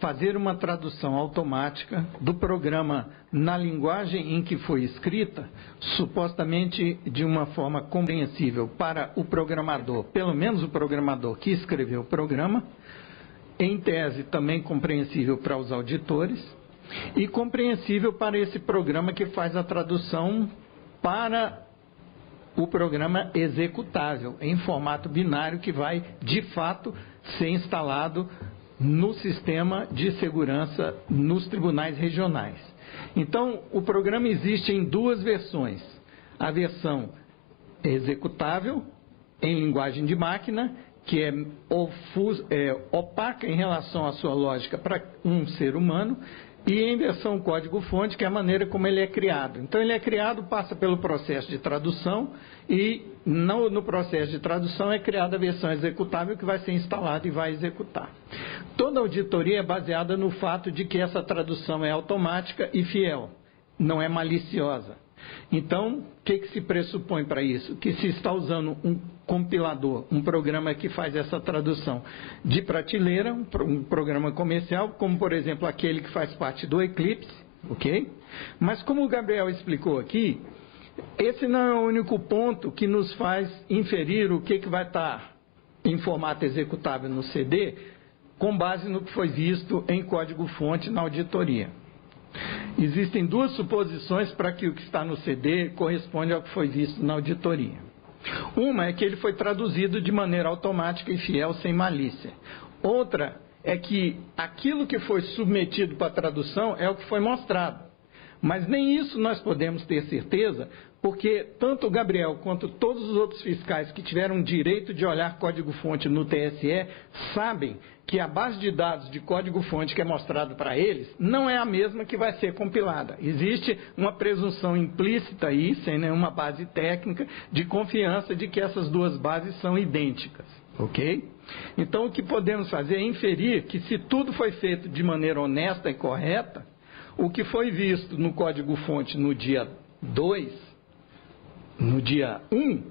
fazer uma tradução automática do programa na linguagem em que foi escrita, supostamente de uma forma compreensível para o programador, pelo menos o programador que escreveu o programa, em tese também compreensível para os auditores, e compreensível para esse programa que faz a tradução para o programa executável, em formato binário, que vai, de fato, ser instalado no sistema de segurança nos tribunais regionais. Então, o programa existe em duas versões. A versão executável, em linguagem de máquina, que é opaca em relação à sua lógica para um ser humano, e em versão código-fonte, que é a maneira como ele é criado. Então, ele é criado, passa pelo processo de tradução, e no processo de tradução é criada a versão executável, que vai ser instalada e vai executar. Toda auditoria é baseada no fato de que essa tradução é automática e fiel, não é maliciosa. Então, o que se pressupõe para isso? Que se está usando um compilador, um programa que faz essa tradução de prateleira, um programa comercial, como, por exemplo, aquele que faz parte do Eclipse, ok? Mas, como o Gabriel explicou aqui, esse não é o único ponto que nos faz inferir o que vai estar em formato executável no CD, com base no que foi visto em código-fonte na auditoria. Existem duas suposições para que o que está no CD corresponde ao que foi visto na auditoria. Uma é que ele foi traduzido de maneira automática e fiel, sem malícia. Outra é que aquilo que foi submetido para tradução é o que foi mostrado. Mas nem isso nós podemos ter certeza, porque tanto o Gabriel quanto todos os outros fiscais que tiveram direito de olhar código-fonte no TSE sabem que a base de dados de código-fonte que é mostrado para eles não é a mesma que vai ser compilada. Existe uma presunção implícita aí, sem nenhuma base técnica, de confiança de que essas duas bases são idênticas. Ok? Então, o que podemos fazer é inferir que se tudo foi feito de maneira honesta e correta, o que foi visto no código-fonte no dia 2, no dia 1,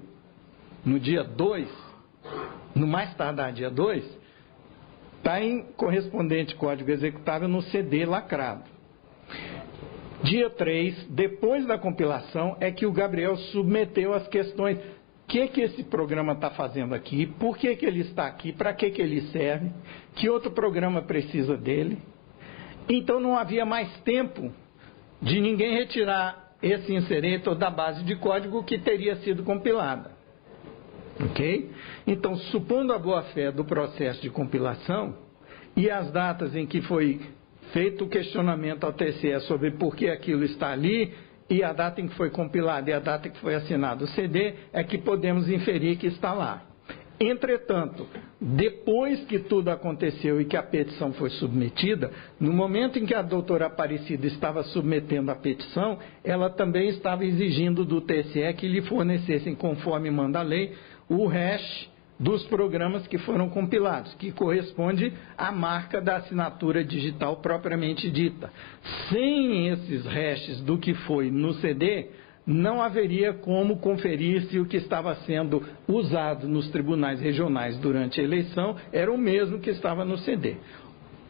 no dia 2, no mais tardar dia 2, está em correspondente código executável no CD lacrado. Dia 3, depois da compilação, é que o Gabriel submeteu as questões. O que esse programa está fazendo aqui? Por que ele está aqui? Para que ele serve? Que outro programa precisa dele? Então não havia mais tempo de ninguém retirar esse inserator da base de código que teria sido compilada. Ok? Então, supondo a boa-fé do processo de compilação e as datas em que foi feito o questionamento ao TSE sobre por que aquilo está ali, e a data em que foi compilado e a data em que foi assinado o CD, é que podemos inferir que está lá. Entretanto, depois que tudo aconteceu e que a petição foi submetida, no momento em que a doutora Aparecida estava submetendo a petição, ela também estava exigindo do TSE que lhe fornecessem, conforme manda a lei, o hash dos programas que foram compilados, que corresponde à marca da assinatura digital propriamente dita. Sem esses hashes do que foi no CD, não haveria como conferir se o que estava sendo usado nos tribunais regionais durante a eleição era o mesmo que estava no CD.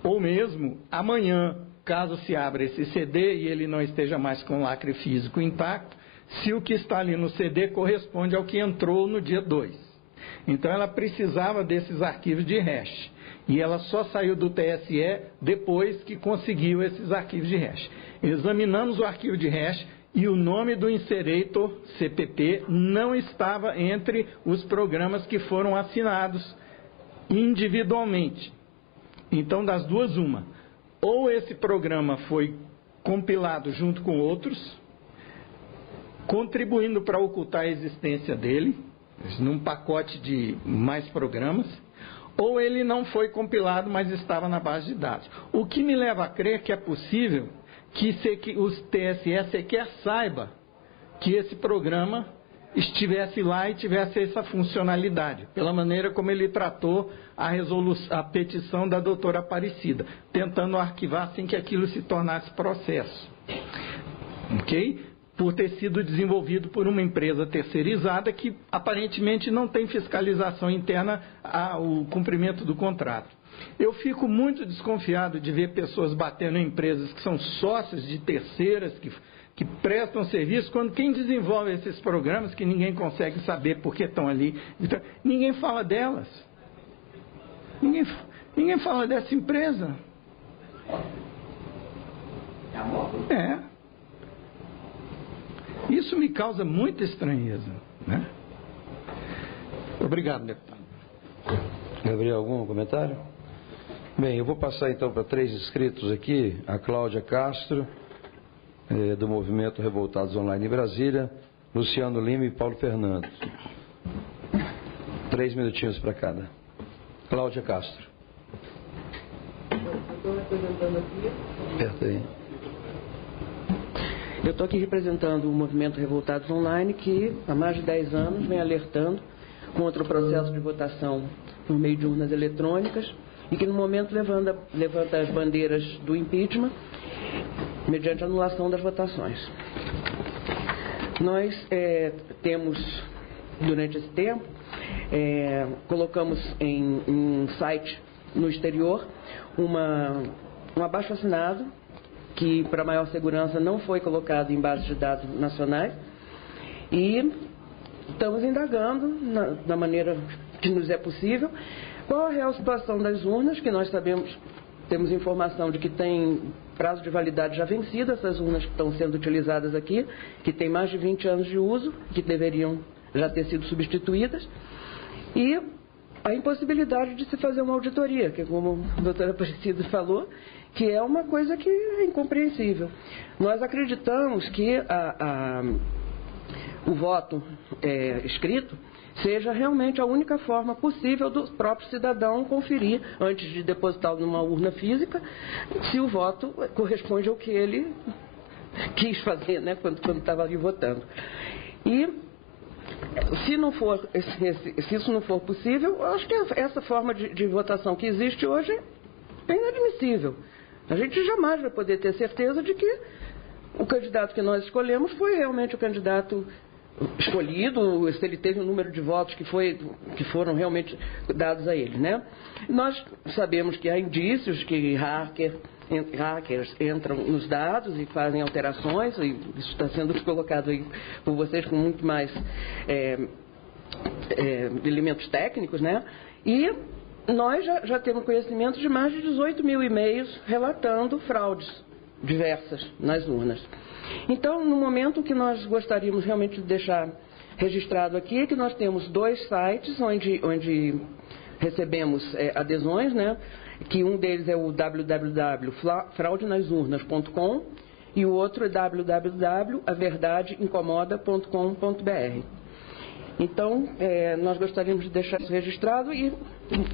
Ou mesmo, amanhã, caso se abra esse CD e ele não esteja mais com o lacre físico intacto, se o que está ali no CD corresponde ao que entrou no dia 2. Então, ela precisava desses arquivos de hash. E ela só saiu do TSE depois que conseguiu esses arquivos de hash. Examinamos o arquivo de hash e o nome do inserator CPP não estava entre os programas que foram assinados individualmente. Então, das duas, uma. Ou esse programa foi compilado junto com outros, contribuindo para ocultar a existência dele, num pacote de mais programas, ou ele não foi compilado, mas estava na base de dados. O que me leva a crer que é possível que os TSE sequer saiba que esse programa estivesse lá e tivesse essa funcionalidade, pela maneira como ele tratou a petição da doutora Aparecida, tentando arquivar sem que aquilo se tornasse processo. Ok? Por ter sido desenvolvido por uma empresa terceirizada que aparentemente não tem fiscalização interna ao cumprimento do contrato. Eu fico muito desconfiado de ver pessoas batendo em empresas que são sócias de terceiras, que prestam serviço, quando quem desenvolve esses programas, que ninguém consegue saber por que estão ali, então, ninguém fala delas. Ninguém fala dessa empresa. É. Isso me causa muita estranheza, né? Obrigado, deputado. Gabriel, algum comentário? Bem, eu vou passar então para 3 inscritos aqui, a Cláudia Castro, do Movimento Revoltados Online em Brasília, Luciano Lima e Paulo Fernando. 3 minutinhos para cada. Cláudia Castro. Eu estou representando aqui. Aperta aí. Eu estou aqui representando o Movimento Revoltados Online, que há mais de 10 anos vem alertando contra o processo de votação por meio de urnas eletrônicas e que no momento levanta as bandeiras do impeachment mediante anulação das votações. Nós temos, durante esse tempo, colocamos em um site no exterior um abaixo-assinado que, para maior segurança, não foi colocado em bases de dados nacionais, e estamos indagando, da maneira que nos é possível, qual a real situação das urnas, que nós sabemos, temos informação de que tem prazo de validade já vencido, essas urnas que estão sendo utilizadas aqui, que tem mais de 20 anos de uso, que deveriam já ter sido substituídas, e a impossibilidade de se fazer uma auditoria, que, como a doutora Aparecida falou, que é uma coisa que é incompreensível. Nós acreditamos que o voto escrito seja realmente a única forma possível do próprio cidadão conferir, antes de depositá-lo numa urna física, se o voto corresponde ao que ele quis fazer, né, quando estava ali votando. E se isso não for possível, eu acho que essa forma de votação que existe hoje é inadmissível. A gente jamais vai poder ter certeza de que o candidato que nós escolhemos foi realmente o candidato escolhido, se ele teve o número de votos que foram realmente dados a ele, né? Nós sabemos que há indícios que hackers entram nos dados e fazem alterações, e isso está sendo colocado aí por vocês com muito mais elementos técnicos, né? E nós já temos conhecimento de mais de 18 mil e-mails relatando fraudes diversas nas urnas. Então, no momento que nós gostaríamos realmente de deixar registrado aqui, é que nós temos 2 sites onde recebemos adesões, né? Que um deles é o www.fraudenasurnas.com e o outro é www.averdadeincomoda.com.br. Então, nós gostaríamos de deixar isso registrado e,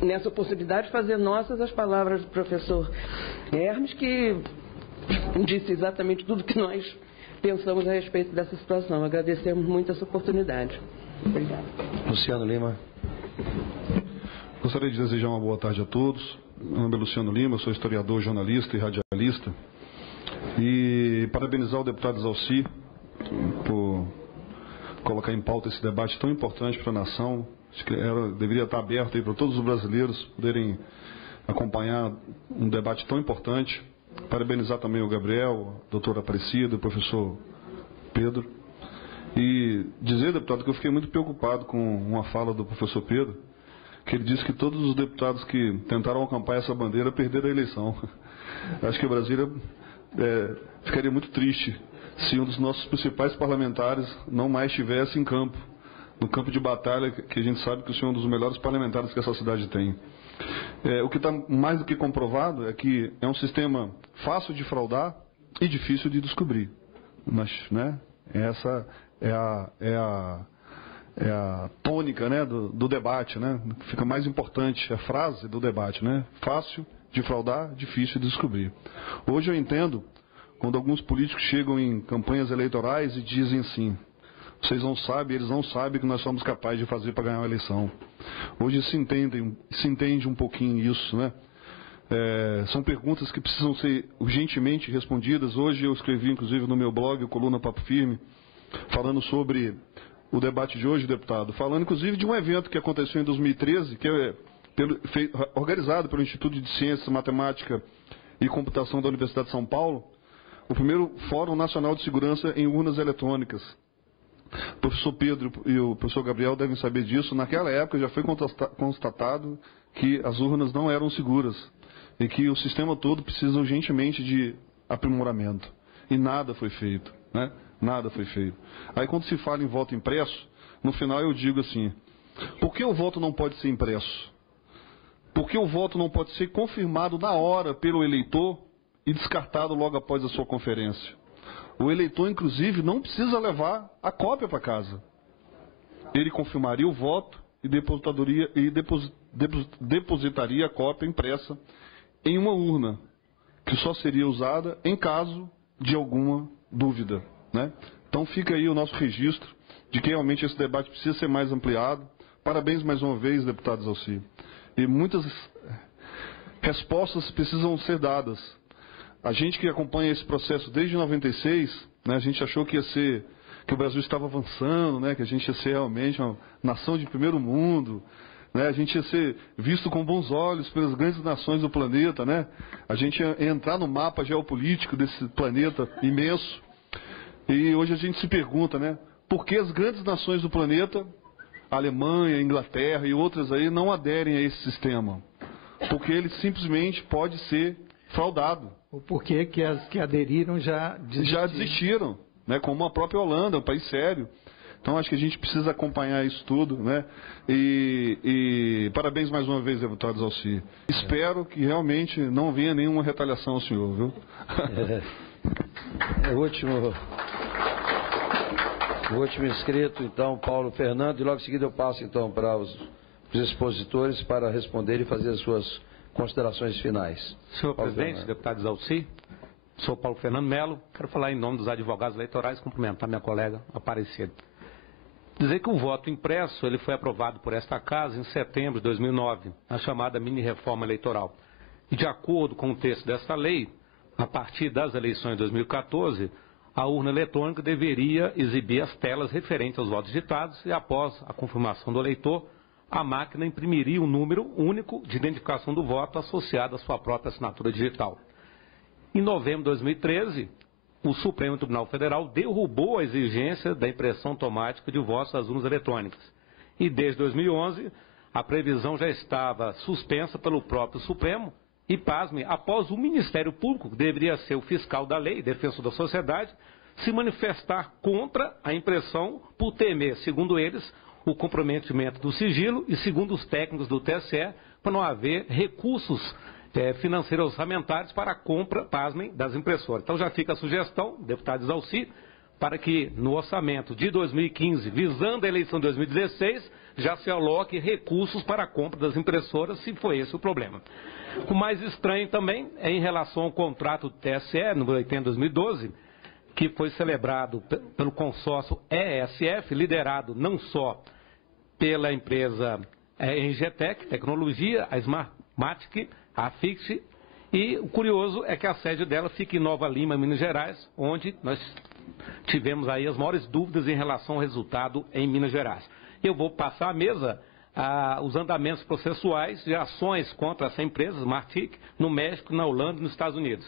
nessa oportunidade, fazer nossas as palavras do professor Hermes, que disse exatamente tudo que nós pensamos a respeito dessa situação. Agradecemos muito essa oportunidade. Obrigado. Luciano Lima. Gostaria de desejar uma boa tarde a todos. Meu nome é Luciano Lima, sou historiador, jornalista e radialista. E parabenizar o deputado Exalci por colocar em pauta esse debate tão importante para a nação. Acho que deveria estar aberto aí para todos os brasileiros poderem acompanhar um debate tão importante. Parabenizar também o Gabriel, a doutora Aparecida, o professor Pedro. E dizer, deputado, que eu fiquei muito preocupado com uma fala do professor Pedro, que ele disse que todos os deputados que tentaram acampar essa bandeira perderam a eleição. Acho que a Brasília ficaria muito triste se um dos nossos principais parlamentares não mais estivesse em campo, no campo de batalha, que a gente sabe que o senhor é um dos melhores parlamentares que essa cidade tem. O que está mais do que comprovado é que é um sistema fácil de fraudar e difícil de descobrir. Mas, né, essa é a tônica, né, do debate, né? Fica mais importante a frase do debate, né? Fácil de fraudar, difícil de descobrir. Hoje eu entendo quando alguns políticos chegam em campanhas eleitorais e dizem assim: vocês não sabem, eles não sabem o que nós somos capazes de fazer para ganhar uma eleição. Hoje se entende um pouquinho isso, né? São perguntas que precisam ser urgentemente respondidas. Hoje eu escrevi, inclusive, no meu blog, Coluna Papo Firme, falando sobre o debate de hoje, deputado, falando inclusive de um evento que aconteceu em 2013, que é organizado pelo Instituto de Ciência, Matemática e Computação da Universidade de São Paulo, o primeiro Fórum Nacional de Segurança em Urnas Eletrônicas. O professor Pedro e o professor Gabriel devem saber disso. Naquela época já foi constatado que as urnas não eram seguras e que o sistema todo precisa urgentemente de aprimoramento. E nada foi feito, né? Nada foi feito. Aí quando se fala em voto impresso, no final eu digo assim: por que o voto não pode ser impresso? Por que o voto não pode ser confirmado na hora pelo eleitor e descartado logo após a sua conferência? O eleitor, inclusive, não precisa levar a cópia para casa. Ele confirmaria o voto e depositaria a cópia impressa em uma urna, que só seria usada em caso de alguma dúvida, né? Então fica aí o nosso registro de que realmente esse debate precisa ser mais ampliado. Parabéns mais uma vez, deputado Exalci. E muitas respostas precisam ser dadas. A gente que acompanha esse processo desde 96, né, a gente achou que ia ser que o Brasil estava avançando, né, que a gente ia ser realmente uma nação de primeiro mundo, né, a gente ia ser visto com bons olhos pelas grandes nações do planeta, né, a gente ia entrar no mapa geopolítico desse planeta imenso. E hoje a gente se pergunta, né, por que as grandes nações do planeta, a Alemanha, a Inglaterra e outras aí, não aderem a esse sistema? Porque ele simplesmente pode ser fraudado. Ou por que as que aderiram já desistiram, né? Como a própria Holanda, um país sério. Então acho que a gente precisa acompanhar isso tudo, né? E parabéns mais uma vez, deputado Zalci. Espero que realmente não venha nenhuma retaliação ao senhor, viu? O último inscrito, então, Paulo Fernando, e logo em seguida eu passo, então, para os expositores para responder e fazer as suas considerações finais. Senhor presidente, deputado Zalci, sou Paulo Fernando Melo, quero falar em nome dos advogados eleitorais, cumprimentar minha colega Aparecida. Dizer que o voto impresso ele foi aprovado por esta Casa em setembro de 2009, a chamada mini-reforma eleitoral. E de acordo com o texto desta lei, a partir das eleições de 2014, a urna eletrônica deveria exibir as telas referentes aos votos digitados e após a confirmação do eleitor, a máquina imprimiria um número único de identificação do voto associado à sua própria assinatura digital. Em novembro de 2013, o Supremo Tribunal Federal derrubou a exigência da impressão automática de votos das urnas eletrônicas. E desde 2011, a previsão já estava suspensa pelo próprio Supremo e, pasme, após o Ministério Público, que deveria ser o fiscal da lei, defensor da sociedade, se manifestar contra a impressão por temer, segundo eles, o comprometimento do sigilo e, segundo os técnicos do TSE, para não haver recursos financeiros orçamentários para a compra, pasmem, das impressoras. Então já fica a sugestão, deputado Zalci, para que no orçamento de 2015, visando a eleição de 2016, já se aloque recursos para a compra das impressoras, se foi esse o problema. O mais estranho também é em relação ao contrato do TSE, número 80/2012, que foi celebrado pelo consórcio ESF, liderado não só pela empresa Engetec, Tecnologia, a Smartmatic, a Fix, e o curioso é que a sede dela fica em Nova Lima, Minas Gerais, onde nós tivemos aí as maiores dúvidas em relação ao resultado em Minas Gerais. Eu vou passar à mesa os andamentos processuais de ações contra essa empresa, Smartmatic, no México, na Holanda e nos Estados Unidos.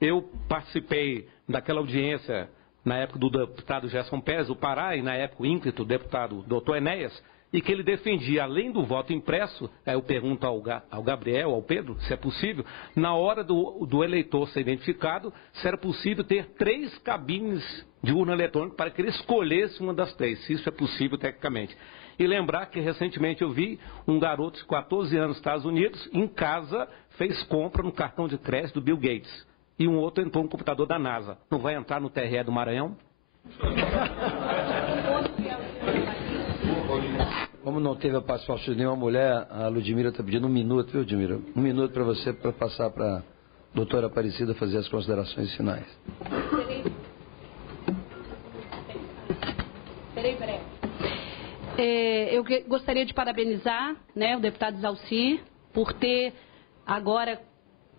Eu participei daquela audiência na época do deputado Gerson Pérez, do Pará, e na época o ínclito deputado Dr. Enéas, e que ele defendia, além do voto impresso, eu pergunto ao Gabriel, ao Pedro, se é possível, na hora do eleitor ser identificado, se era possível ter 3 cabines de urna eletrônica para que ele escolhesse uma das 3, se isso é possível tecnicamente. E lembrar que recentemente eu vi um garoto de 14 anos nos Estados Unidos, em casa, fez compra no cartão de crédito do Bill Gates. E um outro entrou no computador da NASA. Não vai entrar no TRE do Maranhão? Como não teve a participação de nenhuma mulher, a Ludmila está pedindo 1 minuto, viu, Ludmila? 1 minuto para você, para passar para a doutora Aparecida fazer as considerações finais. Peraí. Eu gostaria de parabenizar, né, o deputado Zalci por ter agora,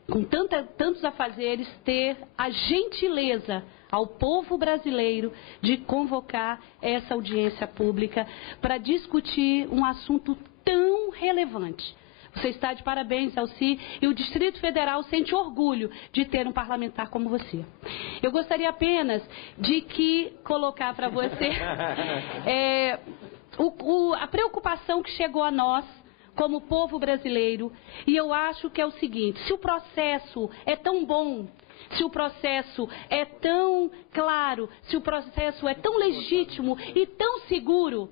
com tantos afazeres, ter a gentileza ao povo brasileiro de convocar essa audiência pública para discutir um assunto tão relevante. Você está de parabéns, Zalci, e o Distrito Federal sente orgulho de ter um parlamentar como você. Eu gostaria apenas de colocar para você a preocupação que chegou a nós, como povo brasileiro, e eu acho que é o seguinte: se o processo é tão bom, se o processo é tão claro, se o processo é tão legítimo e tão seguro,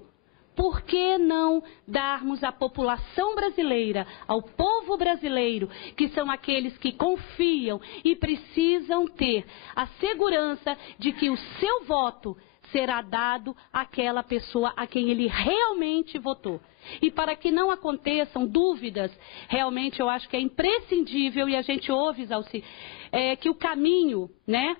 por que não darmos à população brasileira, ao povo brasileiro, que são aqueles que confiam e precisam ter a segurança de que o seu voto será dado àquela pessoa a quem ele realmente votou. E para que não aconteçam dúvidas, realmente eu acho que é imprescindível, e a gente ouve, Zalci, que o caminho, né,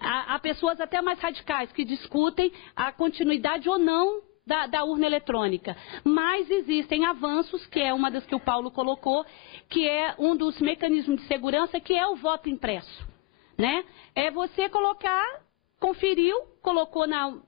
há pessoas até mais radicais que discutem a continuidade ou não da urna eletrônica. Mas existem avanços, que é uma das que o Paulo colocou, que é um dos mecanismos de segurança, que é o voto impresso, né? É você colocar conferiu, colocou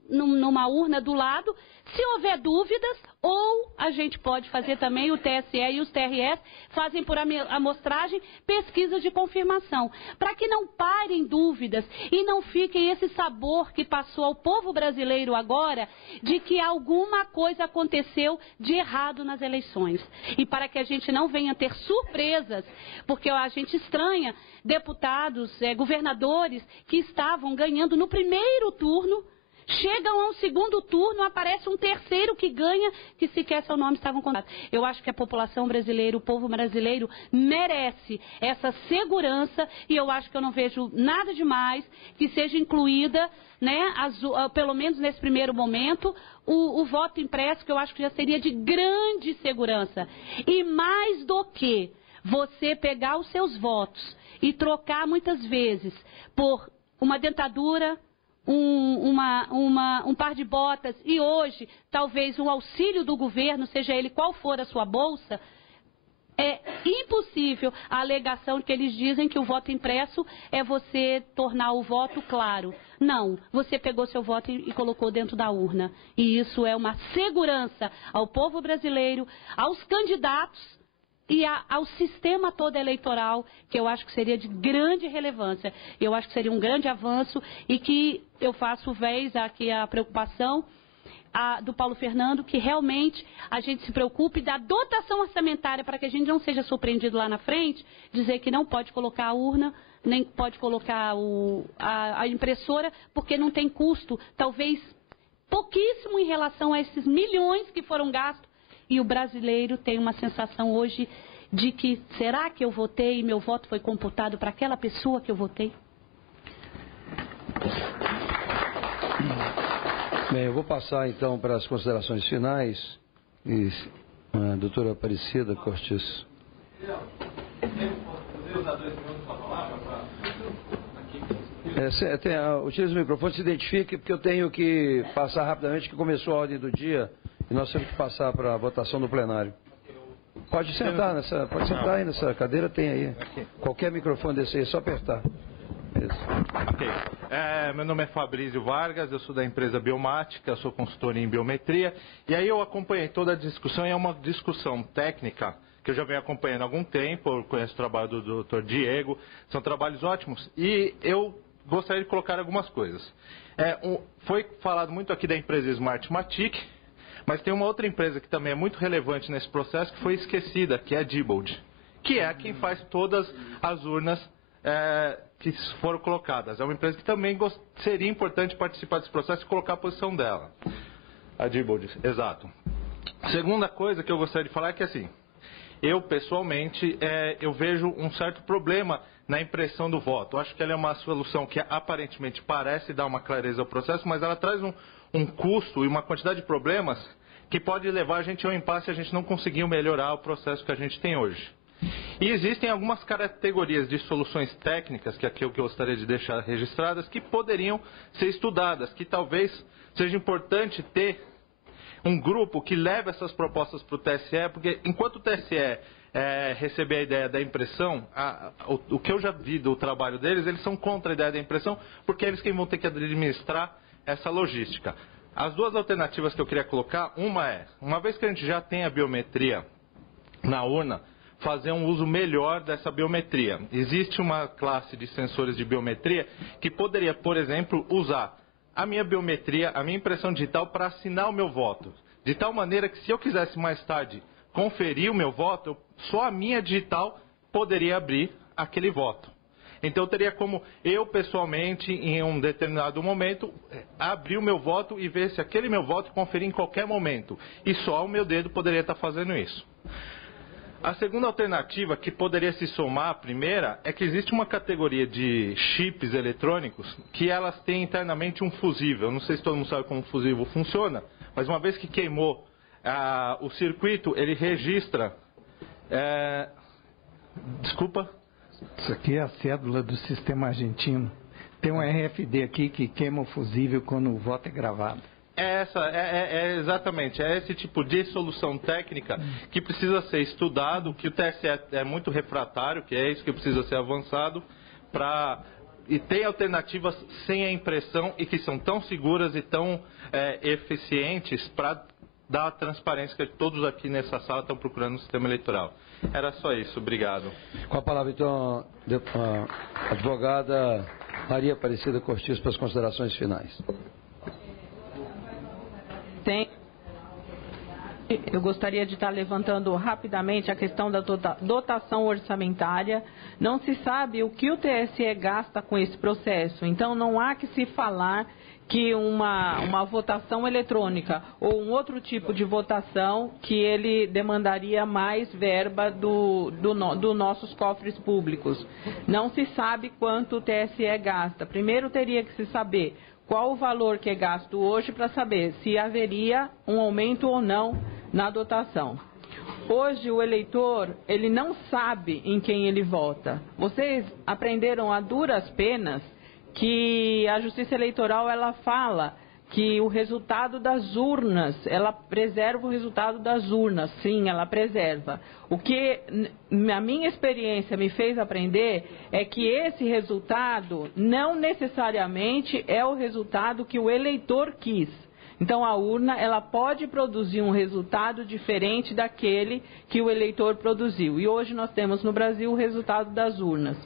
numa urna do lado. Se houver dúvidas, ou a gente pode fazer também, o TSE e os TRS fazem por amostragem pesquisas de confirmação, para que não parem dúvidas e não fiquem esse sabor que passou ao povo brasileiro agora de que alguma coisa aconteceu de errado nas eleições. E para que a gente não venha ter surpresas, porque a gente estranha deputados, governadores que estavam ganhando no primeiro turno, chegam a um segundo turno, aparece um terceiro que ganha, que sequer seu nome estava contado. Eu acho que a população brasileira, o povo brasileiro, merece essa segurança e eu acho que eu não vejo nada demais que seja incluída, né, pelo menos nesse primeiro momento, o voto impresso, que eu acho que já seria de grande segurança. E mais do que você pegar os seus votos e trocar muitas vezes por uma dentadura, um par de botas e hoje talvez um auxílio do governo, seja ele qual for a sua bolsa, é impossível a alegação que eles dizem que o voto impresso é você tornar o voto claro. Não, você pegou seu voto e colocou dentro da urna. E isso é uma segurança ao povo brasileiro, aos candidatos e ao sistema todo eleitoral, que eu acho que seria de grande relevância. Eu acho que seria um grande avanço e que eu faço vez aqui a preocupação do Paulo Fernando, que realmente a gente se preocupe da dotação orçamentária para que a gente não seja surpreendido lá na frente, dizer que não pode colocar a urna, nem pode colocar a impressora, porque não tem custo, talvez pouquíssimo em relação a esses milhões que foram gastos. E o brasileiro tem uma sensação hoje de que, será que eu votei e meu voto foi computado para aquela pessoa que eu votei? Bem, eu vou passar então para as considerações finais. E a doutora Aparecida Cortes. Utilize o microfone, se identifique, porque eu tenho que passar rapidamente, que começou a ordem do dia. E nós temos que passar para a votação do plenário. Pode sentar aí nessa cadeira, tem aí. Qualquer microfone desse aí, é só apertar. Isso. Ok. Meu nome é Fabrício Vargas, eu sou da empresa Biomática, sou consultor em biometria. E aí eu acompanhei toda a discussão, e é uma discussão técnica que eu já venho acompanhando há algum tempo. Eu conheço o trabalho do Dr. Diego, são trabalhos ótimos. E eu gostaria de colocar algumas coisas. Foi falado muito aqui da empresa Smartmatic, mas tem uma outra empresa que também é muito relevante nesse processo, que foi esquecida, que é a Diebold, que é quem faz todas as urnas que foram colocadas. É uma empresa que também seria importante participar desse processo e colocar a posição dela. A Diebold, exato. Segunda coisa que eu gostaria de falar é que, assim, eu pessoalmente, eu vejo um certo problema na impressão do voto. Eu acho que ela é uma solução que aparentemente parece dar uma clareza ao processo, mas ela traz um custo e uma quantidade de problemas que pode levar a gente ao impasse e a gente não conseguir melhorar o processo que a gente tem hoje. E existem algumas categorias de soluções técnicas, que aqui eu gostaria de deixar registradas, que poderiam ser estudadas, que talvez seja importante ter um grupo que leve essas propostas para o TSE, porque enquanto o TSE receber a ideia da impressão, o que eu já vi do trabalho deles, eles são contra a ideia da impressão, porque eles quem vão ter que administrar essa logística. As duas alternativas que eu queria colocar, uma vez que a gente já tem a biometria na urna, fazer um uso melhor dessa biometria. Existe uma classe de sensores de biometria que poderia, por exemplo, usar a minha biometria, a minha impressão digital para assinar o meu voto. De tal maneira que se eu quisesse mais tarde conferir o meu voto, só a minha digital poderia abrir aquele voto. Então eu teria como eu pessoalmente, em um determinado momento, abrir o meu voto e ver se aquele meu voto conferir em qualquer momento. E só o meu dedo poderia estar fazendo isso. A segunda alternativa, que poderia se somar à primeira, é que existe uma categoria de chips eletrônicos que elas têm internamente um fusível. Não sei se todo mundo sabe como um fusível funciona, mas uma vez que queimou o circuito, ele registra... Desculpa? Isso aqui é a cédula do sistema argentino. Tem um RFD aqui que queima o fusível quando o voto é gravado. Exatamente, é esse tipo de solução técnica que precisa ser estudado, que o TSE é muito refratário, que é isso que precisa ser avançado para e tem alternativas sem a impressão e que são tão seguras e tão eficientes para dar a transparência que todos aqui nessa sala estão procurando no sistema eleitoral. Era só isso, obrigado. Com a palavra, então, a advogada Maria Aparecida Cortiço para as considerações finais. Eu gostaria de estar levantando rapidamente a questão da dotação orçamentária. Não se sabe o que o TSE gasta com esse processo, então não há que se falar que uma votação eletrônica ou um outro tipo de votação que ele demandaria mais verba dos nossos cofres públicos. Não se sabe quanto o TSE gasta. Primeiro teria que se saber qual o valor que é gasto hoje para saber se haveria um aumento ou não na dotação. Hoje o eleitor, ele não sabe em quem ele vota. Vocês aprenderam a duras penas que a Justiça Eleitoral, ela fala que o resultado das urnas, ela preserva o resultado das urnas. Sim, ela preserva. O que a minha experiência me fez aprender é que esse resultado não necessariamente é o resultado que o eleitor quis. Então, a urna, ela pode produzir um resultado diferente daquele que o eleitor produziu. E hoje nós temos no Brasil o resultado das urnas.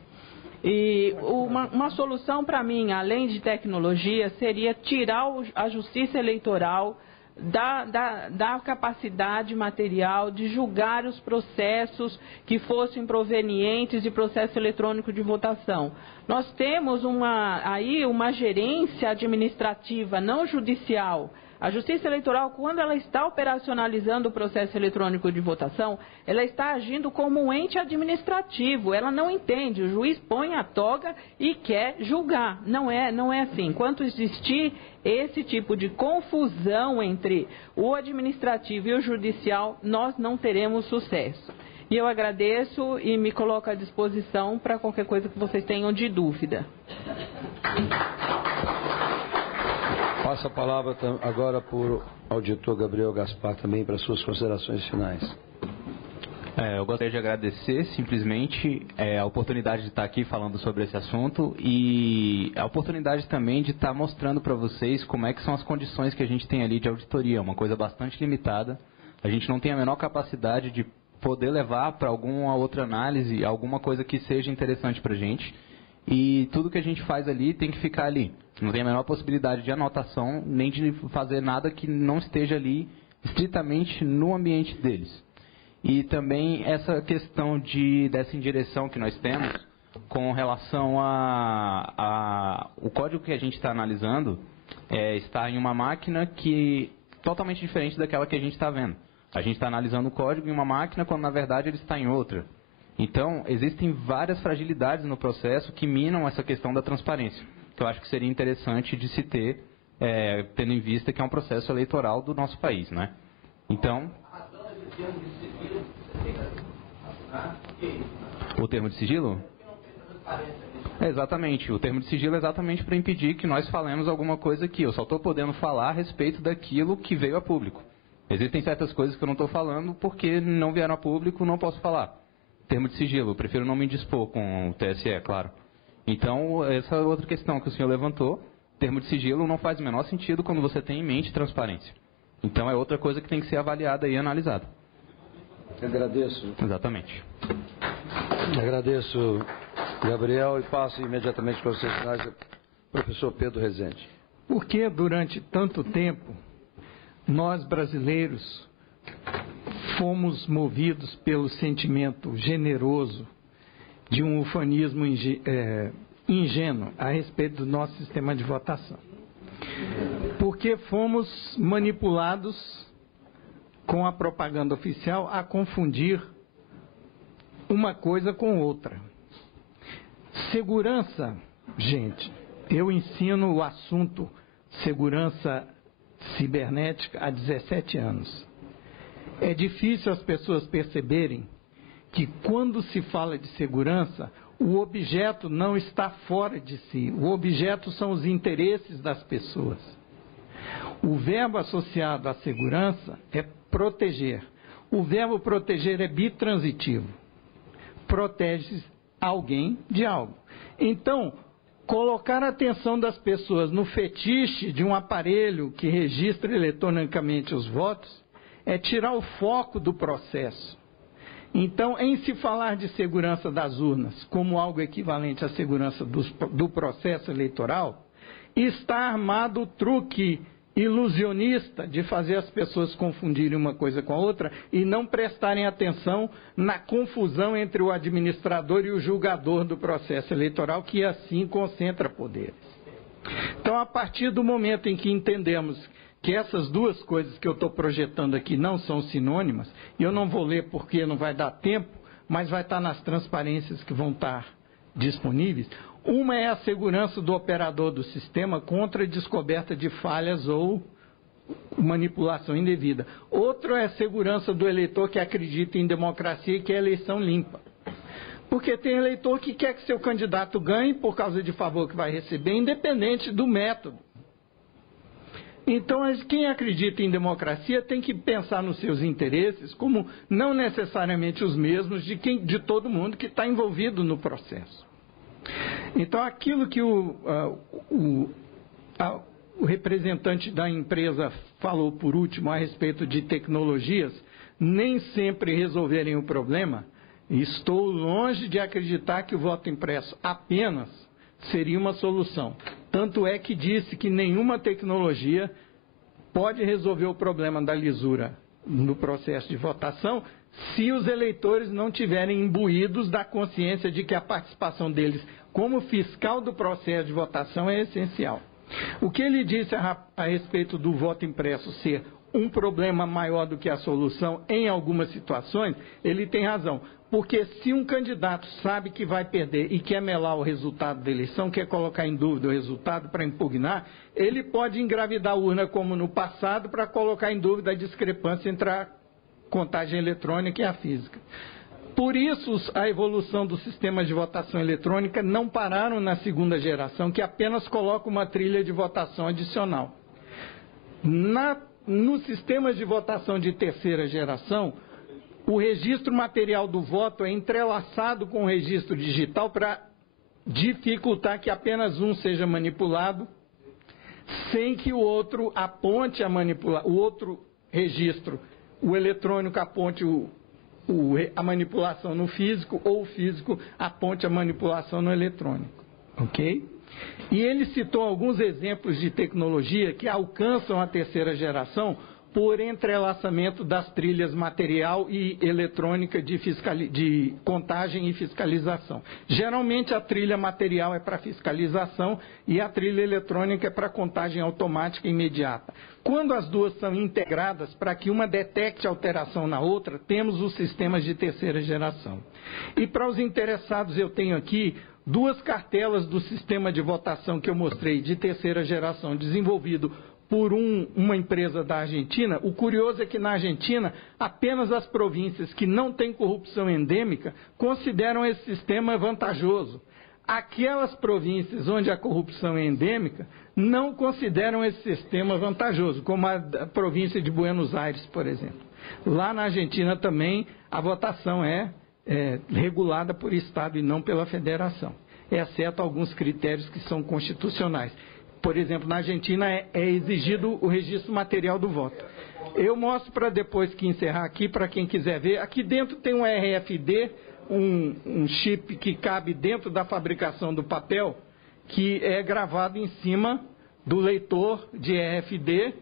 E uma solução para mim, além de tecnologia, seria tirar a Justiça Eleitoral da capacidade material de julgar os processos que fossem provenientes de processo eletrônico de votação. Nós temos uma gerência administrativa, não judicial. A Justiça Eleitoral, quando ela está operacionalizando o processo eletrônico de votação, ela está agindo como um ente administrativo. Ela não entende. O juiz põe a toga e quer julgar. Não é assim. Enquanto existir esse tipo de confusão entre o administrativo e o judicial, nós não teremos sucesso. E eu agradeço e me coloco à disposição para qualquer coisa que vocês tenham de dúvida. Passo a palavra agora para o auditor Gabriel Gaspar também para suas considerações finais. Eu gostaria de agradecer simplesmente a oportunidade de estar aqui falando sobre esse assunto e a oportunidade também de estar mostrando para vocês como é que são as condições que a gente tem ali de auditoria, uma coisa bastante limitada. A gente não tem a menor capacidade de poder levar para alguma outra análise, alguma coisa que seja interessante para a gente. E tudo que a gente faz ali tem que ficar ali. Não tem a menor possibilidade de anotação, nem de fazer nada que não esteja ali estritamente no ambiente deles. E também essa questão dessa indireção que nós temos com relação o código que a gente está analisando está em uma máquina totalmente diferente daquela que a gente está vendo. A gente está analisando o código em uma máquina quando na verdade ele está em outra. Então, existem várias fragilidades no processo que minam essa questão da transparência, que eu acho que seria interessante de se ter, tendo em vista que é um processo eleitoral do nosso país, né? Então, o termo de sigilo? Exatamente, o termo de sigilo é exatamente para impedir que nós falemos alguma coisa aqui. Eu só estou podendo falar a respeito daquilo que veio a público. Existem certas coisas que eu não estou falando porque não vieram a público, não posso falar. Termo de sigilo, eu prefiro não me indispor com o TSE, claro. Então, essa é outra questão que o senhor levantou. Termo de sigilo não faz o menor sentido quando você tem em mente transparência. Então, é outra coisa que tem que ser avaliada e analisada. Agradeço. Exatamente. Agradeço, Gabriel, e passo imediatamente para vocês finais, professor Pedro Rezende. Por que durante tanto tempo nós brasileiros fomos movidos pelo sentimento generoso de um ufanismo ingênuo a respeito do nosso sistema de votação? Porque fomos manipulados com a propaganda oficial a confundir uma coisa com outra. Segurança, gente, eu ensino o assunto segurança cibernética há 17 anos. É difícil as pessoas perceberem que quando se fala de segurança, o objeto não está fora de si. O objeto são os interesses das pessoas. O verbo associado à segurança é proteger. O verbo proteger é bitransitivo. Protege alguém de algo. Então, colocar a atenção das pessoas no fetiche de um aparelho que registra eletronicamente os votos é tirar o foco do processo. Então, em se falar de segurança das urnas como algo equivalente à segurança do processo eleitoral, está armado o truque ilusionista de fazer as pessoas confundirem uma coisa com a outra e não prestarem atenção na confusão entre o administrador e o julgador do processo eleitoral, que assim concentra poderes. Então, a partir do momento em que entendemos que essas duas coisas que eu estou projetando aqui não são sinônimas, e eu não vou ler porque não vai dar tempo, mas vai estar nas transparências que vão estar disponíveis. Uma é a segurança do operador do sistema contra a descoberta de falhas ou manipulação indevida. Outro é a segurança do eleitor que acredita em democracia e que é eleição limpa. Porque tem eleitor que quer que seu candidato ganhe por causa de favor que vai receber, independente do método. Então, quem acredita em democracia tem que pensar nos seus interesses como não necessariamente os mesmos de todo mundo que está envolvido no processo. Então, aquilo que o representante da empresa falou por último a respeito de tecnologias nem sempre resolverem o problema, estou longe de acreditar que o voto impresso apenas seria uma solução. Tanto é que disse que nenhuma tecnologia pode resolver o problema da lisura no processo de votação se os eleitores não tiverem imbuídos da consciência de que a participação deles como fiscal do processo de votação é essencial. O que ele disse a respeito do voto impresso ser um problema maior do que a solução em algumas situações, ele tem razão. Porque se um candidato sabe que vai perder e quer melar o resultado da eleição, quer colocar em dúvida o resultado para impugnar, ele pode engravidar a urna como no passado para colocar em dúvida a discrepância entre a contagem eletrônica e a física. Por isso, a evolução dos sistemas de votação eletrônica não pararam na segunda geração, que apenas coloca uma trilha de votação adicional. Nos sistemas de votação de terceira geração, o registro material do voto é entrelaçado com o registro digital para dificultar que apenas um seja manipulado, sem que o outro aponte o outro registro, o eletrônico aponte a manipulação no físico ou o físico aponte a manipulação no eletrônico. Ok? E ele citou alguns exemplos de tecnologia que alcançam a terceira geração por entrelaçamento das trilhas material e eletrônica de contagem e fiscalização. Geralmente a trilha material é para fiscalização e a trilha eletrônica é para contagem automática imediata. Quando as duas são integradas para que uma detecte alteração na outra, temos os sistemas de terceira geração. E para os interessados eu tenho aqui duas cartelas do sistema de votação que eu mostrei de terceira geração desenvolvido por uma empresa da Argentina. O curioso é que na Argentina, apenas as províncias que não têm corrupção endêmica consideram esse sistema vantajoso. Aquelas províncias onde a corrupção é endêmica não consideram esse sistema vantajoso, como a província de Buenos Aires, por exemplo. Lá na Argentina também a votação é regulada por Estado e não pela Federação, exceto alguns critérios que são constitucionais. Por exemplo, na Argentina é exigido o registro material do voto. Eu mostro para depois que encerrar aqui, para quem quiser ver. Aqui dentro tem um RFD, um chip que cabe dentro da fabricação do papel, que é gravado em cima do leitor de RFD.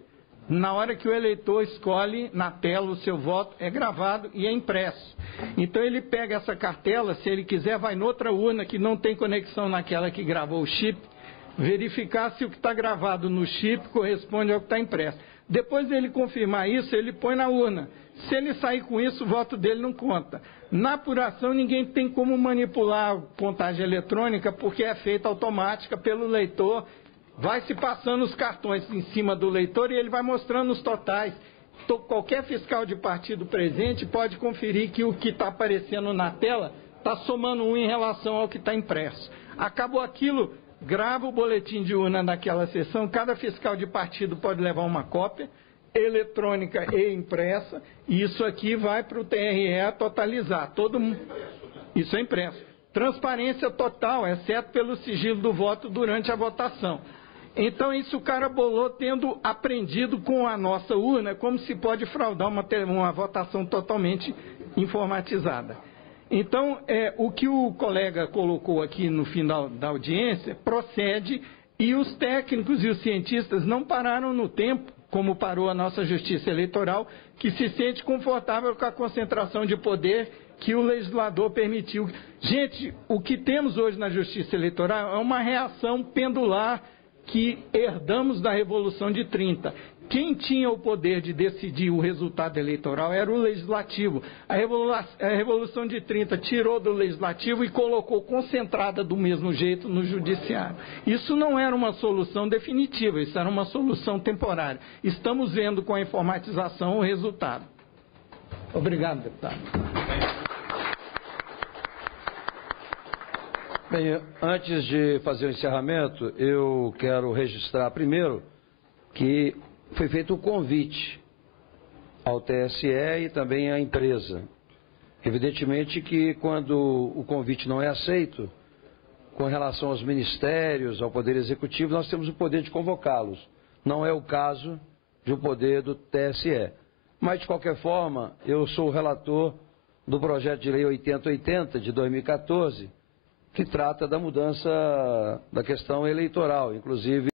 Na hora que o eleitor escolhe na tela o seu voto, é gravado e é impresso. Então ele pega essa cartela, se ele quiser, vai noutra urna que não tem conexão naquela que gravou o chip, verificar se o que está gravado no chip corresponde ao que está impresso. Depois dele confirmar isso, ele põe na urna. Se ele sair com isso, o voto dele não conta. Na apuração, ninguém tem como manipular a contagem eletrônica, porque é feita automática pelo leitor. Vai se passando os cartões em cima do leitor e ele vai mostrando os totais. Qualquer fiscal de partido presente pode conferir que o que está aparecendo na tela está somando 1 em relação ao que está impresso. Acabou aquilo, grava o boletim de urna naquela sessão, cada fiscal de partido pode levar uma cópia, eletrônica e impressa, e isso aqui vai para o TRE totalizar. Isso é impresso. transparência total, exceto pelo sigilo do voto durante a votação. Então, isso o cara bolou tendo aprendido com a nossa urna como se pode fraudar uma votação totalmente informatizada. Então, o que o colega colocou aqui no final da audiência procede, e os técnicos e os cientistas não pararam no tempo, como parou a nossa Justiça Eleitoral, que se sente confortável com a concentração de poder que o legislador permitiu. Gente, o que temos hoje na Justiça Eleitoral é uma reação pendular que herdamos da Revolução de 30. Quem tinha o poder de decidir o resultado eleitoral era o Legislativo. A Revolução de 30 tirou do Legislativo e colocou concentrada do mesmo jeito no Judiciário. Isso não era uma solução definitiva, isso era uma solução temporária. Estamos vendo com a informatização o resultado. Obrigado, deputado. Bem, antes de fazer o encerramento, eu quero registrar primeiro que foi feito um convite ao TSE e também à empresa. Evidentemente que quando o convite não é aceito, com relação aos ministérios, ao Poder Executivo, nós temos o poder de convocá-los. Não é o caso de um poder do TSE. Mas, de qualquer forma, eu sou o relator do projeto de lei 8080 de 2014, que trata da mudança da questão eleitoral, inclusive